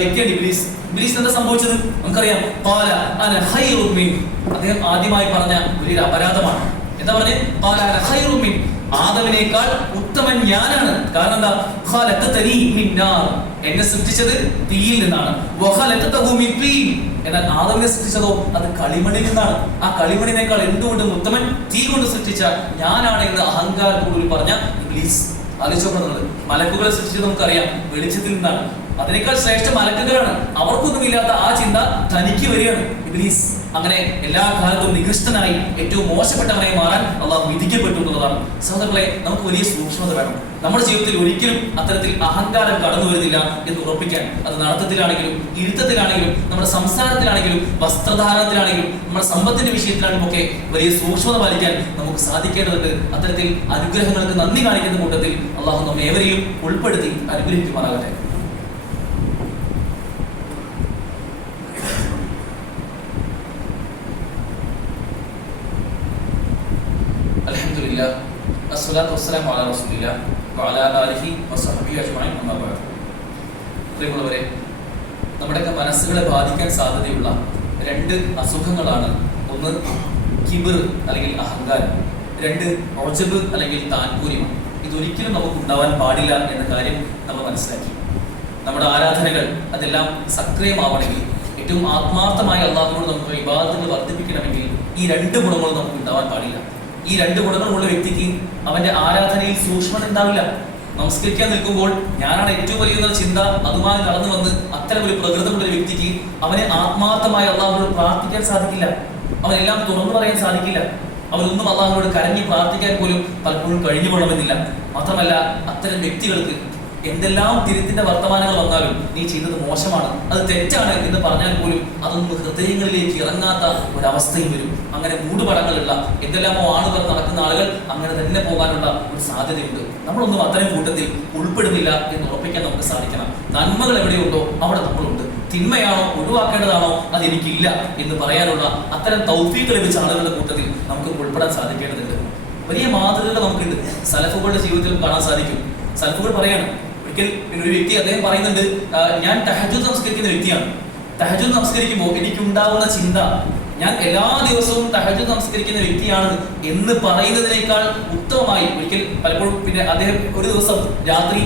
വ്യക്തിയാണ് ഇബ്ലീസ്. ഇബ്ലീസ് എന്താ സംഭവിച്ചത് നമുക്കറിയാം. ഖാല അന ഖൈറുൻ മിൻ, അദ്ദേഹം ആദ്യമായി പറഞ്ഞ വലിയൊരു അപരാധമാണ്. എന്താ പറഞ്ഞേ? ഖാല അന ഖൈറുൻ മിൻ, ആദമിനേക്കാൾ ഉത്തമൻ ഞാനാണ്. കാരണം എന്താ? ഖലഖതനി മിൻ നാർ, എന്നെ സൃഷ്ടിച്ചത് തീയിൽ നിന്നാണ്. വഖലഖതഹു മിൻ തീൻ, എന്നാൽ ആദമിനെ സൃഷ്ടിച്ചതോ അത് കളിമണ്ണിൽ നിന്നാണ്. ആ കളിമണ്ണിനേക്കാൾ എന്തുകൊണ്ടും ഉത്തമൻ തീ കൊണ്ട് സൃഷ്ടിച്ച ഞാനാണ് എന്ന് അഹങ്കാരത്തോടുകൂടി പറഞ്ഞ ഇബ്ലീസ്. ആലോചിച്ചോക്കുന്നത്, മലക്കുകളെ സൃഷ്ടിച്ചത് നമുക്കറിയാം വെളിച്ചത്തിൽ നിന്നാണ്. അതിനേക്കാൾ ശ്രേഷ്ഠ മലക്കുകളാണ്. അവർക്കൊന്നുമില്ലാത്ത ആ ചിന്ത തനിക്ക് വരികയാണ് ഇബ്ലീസ്. അങ്ങനെ എല്ലാ കാലത്തും നികൃഷ്ടനായി ഏറ്റവും മോശപ്പെട്ടവനായി മാറാൻ അള്ളാഹു വിധിക്കപ്പെട്ടു എന്നുള്ളതാണ്. സഹോദരങ്ങളെ, നമുക്ക് വലിയ സൂക്ഷ്മത വേണം. നമ്മുടെ ജീവിതത്തിൽ ഒരിക്കലും അത്തരത്തിൽ അഹങ്കാരം കടന്നു വരുന്നില്ല എന്ന് ഉറപ്പിക്കാൻ. അത് നടത്തത്തിലാണെങ്കിലും ഇരുത്തത്തിലാണെങ്കിലും നമ്മുടെ സംസാരത്തിലാണെങ്കിലും വസ്ത്രധാരണത്തിലാണെങ്കിലും നമ്മുടെ സമ്പത്തിന്റെ വിഷയത്തിലാണെങ്കിലും ഒക്കെ വലിയ സൂക്ഷ്മത പാലിക്കാൻ നമുക്ക് സാധിക്കേണ്ടതുണ്ട്. അത്തരത്തിൽ അനുഗ്രഹങ്ങൾക്ക് നന്ദി കാണിക്കുന്ന കൂട്ടത്തിൽ അള്ളാഹു നമ്മെ ഏവരെയും ഉൾപ്പെടുത്തി അനുഗ്രഹിക്കുമാറാകട്ടെ. അൽഹംദുലില്ലാഹ് വസ്സലാത്തു വസ്സലാമു അലാ റസൂലില്ലാഹ് വഅലാ ആലിഹി വസഹ്ബിഹി അജ്മഈൻ. അമ്മാ ബഅദ്. പ്രിയമുള്ളവരെ, നമ്മുടെയൊക്കെ മനസ്സുകളെ ബാധിക്കാൻ സാധ്യതയുള്ള രണ്ട് അസുഖങ്ങളാണ്. ഒന്ന് കിബിർ അല്ലെങ്കിൽ അഹങ്കാരം, രണ്ട് ഉജ്ബ് അല്ലെങ്കിൽ താൻപൂരിമ. ഇതൊരിക്കലും നമുക്ക് ഉണ്ടാവാൻ പാടില്ല എന്ന കാര്യം നമ്മൾ മനസ്സിലാക്കി. നമ്മുടെ ആരാധനകൾ അതെല്ലാം സക്രിയമാവണമെങ്കിൽ, ഏറ്റവും ആത്മാർത്ഥമായി അല്ലാഹുവോട് നമുക്ക് ഇബാദത്തുകൾ വർദ്ധിപ്പിക്കണമെങ്കിൽ ഈ രണ്ട് ഗുണങ്ങളും നമുക്ക് ഉണ്ടാവാൻ പാടില്ല. ഈ രണ്ട് ഗുണങ്ങളുള്ള വ്യക്തിക്ക് അവന്റെ ആരാധനയിൽ സൂക്ഷ്മത ഉണ്ടാവില്ല. നമസ്കരിക്കാൻ നിൽക്കുമ്പോൾ ഞാനാണ് ഏറ്റവും വലിയ ചിന്ത അതുമായി കടന്നു വന്ന് അത്തരം ഒരു പ്രകൃതമുള്ള ഒരു വ്യക്തിക്ക് അവനെ ആത്മാർത്ഥമായി അള്ളാഹുവോട് പ്രാർത്ഥിക്കാൻ സാധിക്കില്ല. അവനെല്ലാം തുറന്നു പറയാൻ സാധിക്കില്ല. അവനൊന്നും അള്ളാഹുവോട് കരഞ്ഞ് പ്രാർത്ഥിക്കാൻ പോലും പലപ്പോഴും കഴിഞ്ഞു കൊള്ളണമെന്നില്ല. മാത്രമല്ല, അത്തരം വ്യക്തികൾക്ക് എന്തെല്ലാം തിരുത്തിന്റെ വർത്തമാനങ്ങൾ വന്നാലും നീ ചെയ്തത് മോശമാണ്, അത് തെറ്റാണ് എന്ന് പറഞ്ഞാൽ പോലും അതൊന്നും ഹൃദയങ്ങളിലേക്ക് ഇറങ്ങാത്ത ഒരവസ്ഥയും വരും. അങ്ങനെ മൂടുപടങ്ങളുള്ള എന്തെല്ലാമോ ആളുകൾ നടക്കുന്ന ആളുകൾ അങ്ങനെ തന്നെ പോകാനുള്ള ഒരു സാധ്യതയുണ്ട്. നമ്മളൊന്നും അത്തരം കൂട്ടത്തിൽ ഉൾപ്പെടുന്നില്ല എന്ന് ഉറപ്പിക്കാൻ നമുക്ക് സാധിക്കണം. നന്മകൾ എവിടെയുണ്ടോ അവിടെ നമ്മളുണ്ട്. തിന്മയാണോ ഒഴിവാക്കേണ്ടതാണോ അതെനിക്കില്ല എന്ന് പറയാനുള്ള അത്തരം തൗഫീഖ് ലഭിച്ച ആളുകളുടെ കൂട്ടത്തിൽ നമുക്ക് ഉൾപ്പെടാൻ സാധിക്കേണ്ടതുണ്ട്. വലിയ മാതൃകകൾ നമുക്കുണ്ട്. സലഫുകളുടെ ജീവിതത്തിൽ കാണാൻ സാധിക്കും. സലഫുകൾ പറയാണ്, ഒരിക്കൽ ഒരു വ്യക്തി അദ്ദേഹം പറയുന്നുണ്ട്, ഞാൻ തഹജ്ജുദ് നമസ്കരിക്കുന്ന വ്യക്തിയാണ്. തഹജ്ജുദ് നമസ്കരിക്കുമ്പോൾ എനിക്കുണ്ടാവുന്ന ചിന്ത, ഞാൻ എല്ലാ ദിവസവും തഹജ്ജുദ് നമസ്കരിക്കുന്ന വ്യക്തിയാണ് എന്ന് പറയുന്നതിനേക്കാൾ ഉത്തമമായി ഒരിക്കൽ പലപ്പോഴും പിന്നെ അദ്ദേഹം ഒരു ദിവസം രാത്രി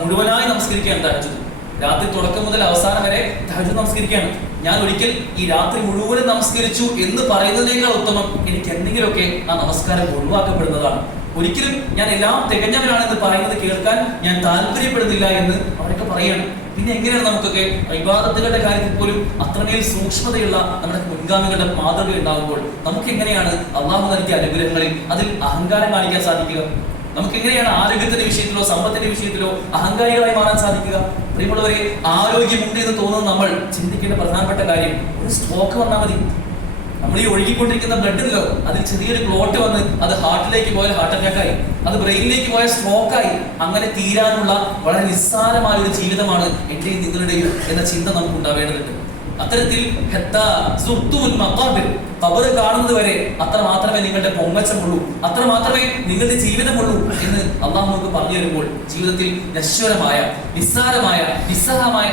മുഴുവനായി നമസ്കരിക്കുകയാണ്. തഹജ്ജുദ് രാത്രി തുടക്കം മുതൽ അവസാനം വരെ തഹജ്ജുദ് നമസ്കരിക്കുകയാണ്. ഞാൻ ഒരിക്കൽ ഈ രാത്രി മുഴുവനും നമസ്കരിച്ചു എന്ന് പറയുന്നതിനേക്കാൾ ഉത്തമം എനിക്ക് എന്തെങ്കിലുമൊക്കെ ആ നമസ്കാരം ഒഴിവാക്കപ്പെടുന്നതാണ്. ഒരിക്കലും ഞാൻ എല്ലാം തികഞ്ഞവനാണെന്ന് പറയുന്നത് കേൾക്കാൻ ഞാൻ താല്പര്യപ്പെടുന്നില്ല എന്ന് അവരൊക്കെ പറയാണ്. പിന്നെ എങ്ങനെയാണ് നമുക്കൊക്കെ ഇബാദത്തുകളുടെ കാര്യത്തിൽ പോലും അത്രമേൽ സൂക്ഷ്മതയുള്ള നമ്മുടെ മുൻഗാമികളുടെ മാതൃക ഉണ്ടാകുമ്പോൾ നമുക്ക് എങ്ങനെയാണ് അള്ളാഹു നൽകിയ അനുഗ്രഹങ്ങളിൽ അതിൽ അഹങ്കാരം കാണിക്കാൻ സാധിക്കുക? നമുക്ക് എങ്ങനെയാണ് ആരോഗ്യത്തിന്റെ വിഷയത്തിലോ സമ്പത്തിന്റെ വിഷയത്തിലോ അഹങ്കാരികളായി മാറാൻ സാധിക്കുക? പ്രിയമുള്ളവരെ, ആരോഗ്യമുണ്ട് എന്ന് തോന്നുന്ന നമ്മൾ ചിന്തിക്കേണ്ട പ്രധാനപ്പെട്ട കാര്യം, ഒരു സ്ട്രോക്ക് വന്നാൽ മതി. നമ്മൾ ഈ ഒഴുകിക്കൊണ്ടിരിക്കുന്ന ബ്ലഡ് ഉണ്ടല്ലോ, അതിൽ ചെറിയൊരു ക്ലോട്ട് വന്ന് അത് ഹാർട്ടിലേക്ക് പോയാൽ ഹാർട്ട് അറ്റാക്ക് ആയി, അത് ബ്രെയിനിലേക്ക് പോയാൽ സ്ട്രോക്കായി. അങ്ങനെ തീരാനുള്ള വളരെ നിസ്സാരമായ ഒരു ജീവിതമാണ് എന്റെയും നിങ്ങളുടെയും എന്ന ചിന്ത നമുക്ക് ഉണ്ടാവേണ്ടതുണ്ട്. അത്തരത്തിൽ ഖബറ് കാണുന്നത് വരെ അത്ര മാത്രമേ നിങ്ങളുടെ പൊങ്ങച്ചമുള്ളൂ, അത്ര മാത്രമേ നിങ്ങളുടെ ജീവിതമുള്ളൂ എന്ന് അള്ളാഹു നമുക്ക് പറഞ്ഞു തരുമ്പോൾ ജീവിതത്തിൽ നശ്വരമായ നിസ്സഹായമായ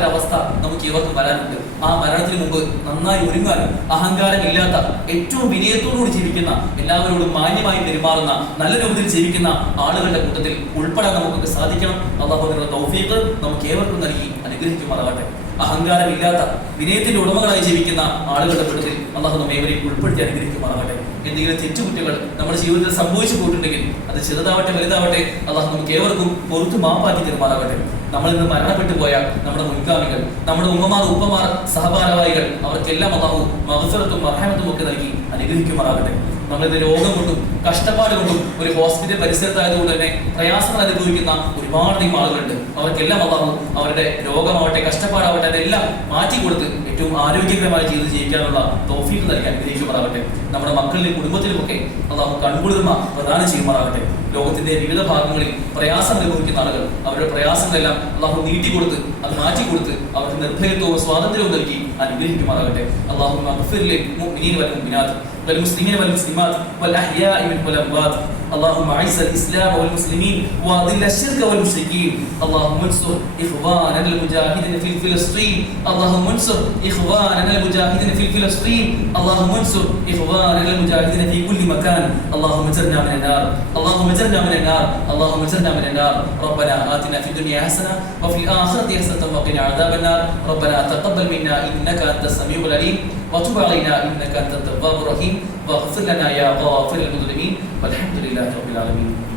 ഒരു അവസ്ഥ നമുക്ക് ഇവർക്കും വരാനുണ്ട്. ആ മരണത്തിന് മുമ്പ് നന്നായി ഒരുങ്ങാനും അഹങ്കാരമില്ലാത്ത ഏറ്റവും വിനയത്തോടുകൂടി ജീവിക്കുന്ന, എല്ലാവരോടും മാന്യമായി പെരുമാറുന്ന, നല്ല രൂപത്തിൽ ജീവിക്കുന്ന ആളുകളുടെ കൂട്ടത്തിൽ ഉൾപ്പെടാൻ നമുക്ക് സാധിക്കണം. അള്ളാഹു അതിനുള്ള തൗഫീഖ് നമുക്ക് ഏവർക്കും നൽകി അനുഗ്രഹിക്കുമാറാകട്ടെ. അഹങ്കാരമില്ലാത്ത വിനയത്തിന്റെ ഉടമകളായി ജീവിക്കുന്ന ആളുകളുടെ കൂട്ടത്തിൽ അള്ളാഹു നമ്മെ ഏവരെയും ഉൾപ്പെടുത്തി അനുഗ്രഹിക്കുമാറാകട്ടെ. എന്തെങ്കിലും തെറ്റുകുറ്റങ്ങൾ നമ്മുടെ ജീവിതത്തിൽ സംഭവിച്ചു പോയിട്ടുണ്ടെങ്കിൽ അത് ചെറുതാവട്ടെ വലുതാവട്ടെ അള്ളാഹു നമുക്ക് ഏവർക്കും പൊറുത്തു മാപ്പാക്കി തരുമാറാകട്ടെ. നമ്മളിൽ നിന്ന് മരണപ്പെട്ടു പോയ നമ്മുടെ മുൻഗാമികൾ, നമ്മുടെ ഉമ്മമാർ, ഉപ്പമാർ, സഹഭാരവാഹികൾ, അവർക്കെല്ലാം അള്ളാഹു മഗ്ഫിറത്തും റഹ്മത്തും ഒക്കെ നൽകി അനുഗ്രഹിക്കുമാറാകട്ടെ. നമ്മളിത് രോഗം കൊണ്ടും കഷ്ടപ്പാട് കൊണ്ടും ഒരു ഹോസ്പിറ്റൽ പരിസരത്തായതുകൊണ്ട് തന്നെ പ്രയാസങ്ങൾ അനുഭവിക്കുന്ന ഒരുപാടധികം ആളുകളുണ്ട്. അവർക്കെല്ലാം അള്ളാഹു അവരുടെ രോഗമാവട്ടെ കഷ്ടപ്പാടാവട്ടെ അതെല്ലാം മാറ്റിക്കൊടുത്ത് ഏറ്റവും ആരോഗ്യകരമായ ജീവിതം ജീവിക്കാനുള്ള തൗഫീഖ് നൽകി അനുഗ്രഹിക്കുമാറാകട്ടെ. നമ്മുടെ മക്കളിലും കുടുംബത്തിലുമൊക്കെ അള്ളാഹു കൺകുളിർമ പ്രദാനം ചെയ്യുമാറാകട്ടെ. ലോകത്തിന്റെ വിവിധ ഭാഗങ്ങളിൽ പ്രയാസം അനുഭവിക്കുന്ന ആളുകൾ, അവരുടെ പ്രയാസങ്ങളെല്ലാം അള്ളാഹു നീട്ടിക്കൊടുത്ത് അത് മാറ്റിക്കൊടുത്ത് അവർക്ക് നിർഭയത്വവും സ്വാതന്ത്ര്യവും നൽകി അനുഗ്രഹിക്കുമാറാകട്ടെ. അള്ളാഹു والمسلمين والمسلمات والأحياء منهم والأموات اللهم أعز الإسلام والمسلمين وأذل الشرك والمشركين اللهم انصر إخواننا المجاهدين في فلسطين اللهم انصر إخواننا المجاهدين في فلسطين اللهم انصر إخواننا المجاهدين في كل مكان اللهم اجرنا من النار اللهم اجرنا من النار اللهم اجرنا من النار ربنا آتنا في الدنيا حسنة وفي الآخرة حسنة وقنا عذاب النار ربنا تقبل منا إنك أنت السميع العليم وتب علينا إنك أنت التواب الرحيم واغفر لنا يا غافر المذنبين والحمد لله رب العالمين.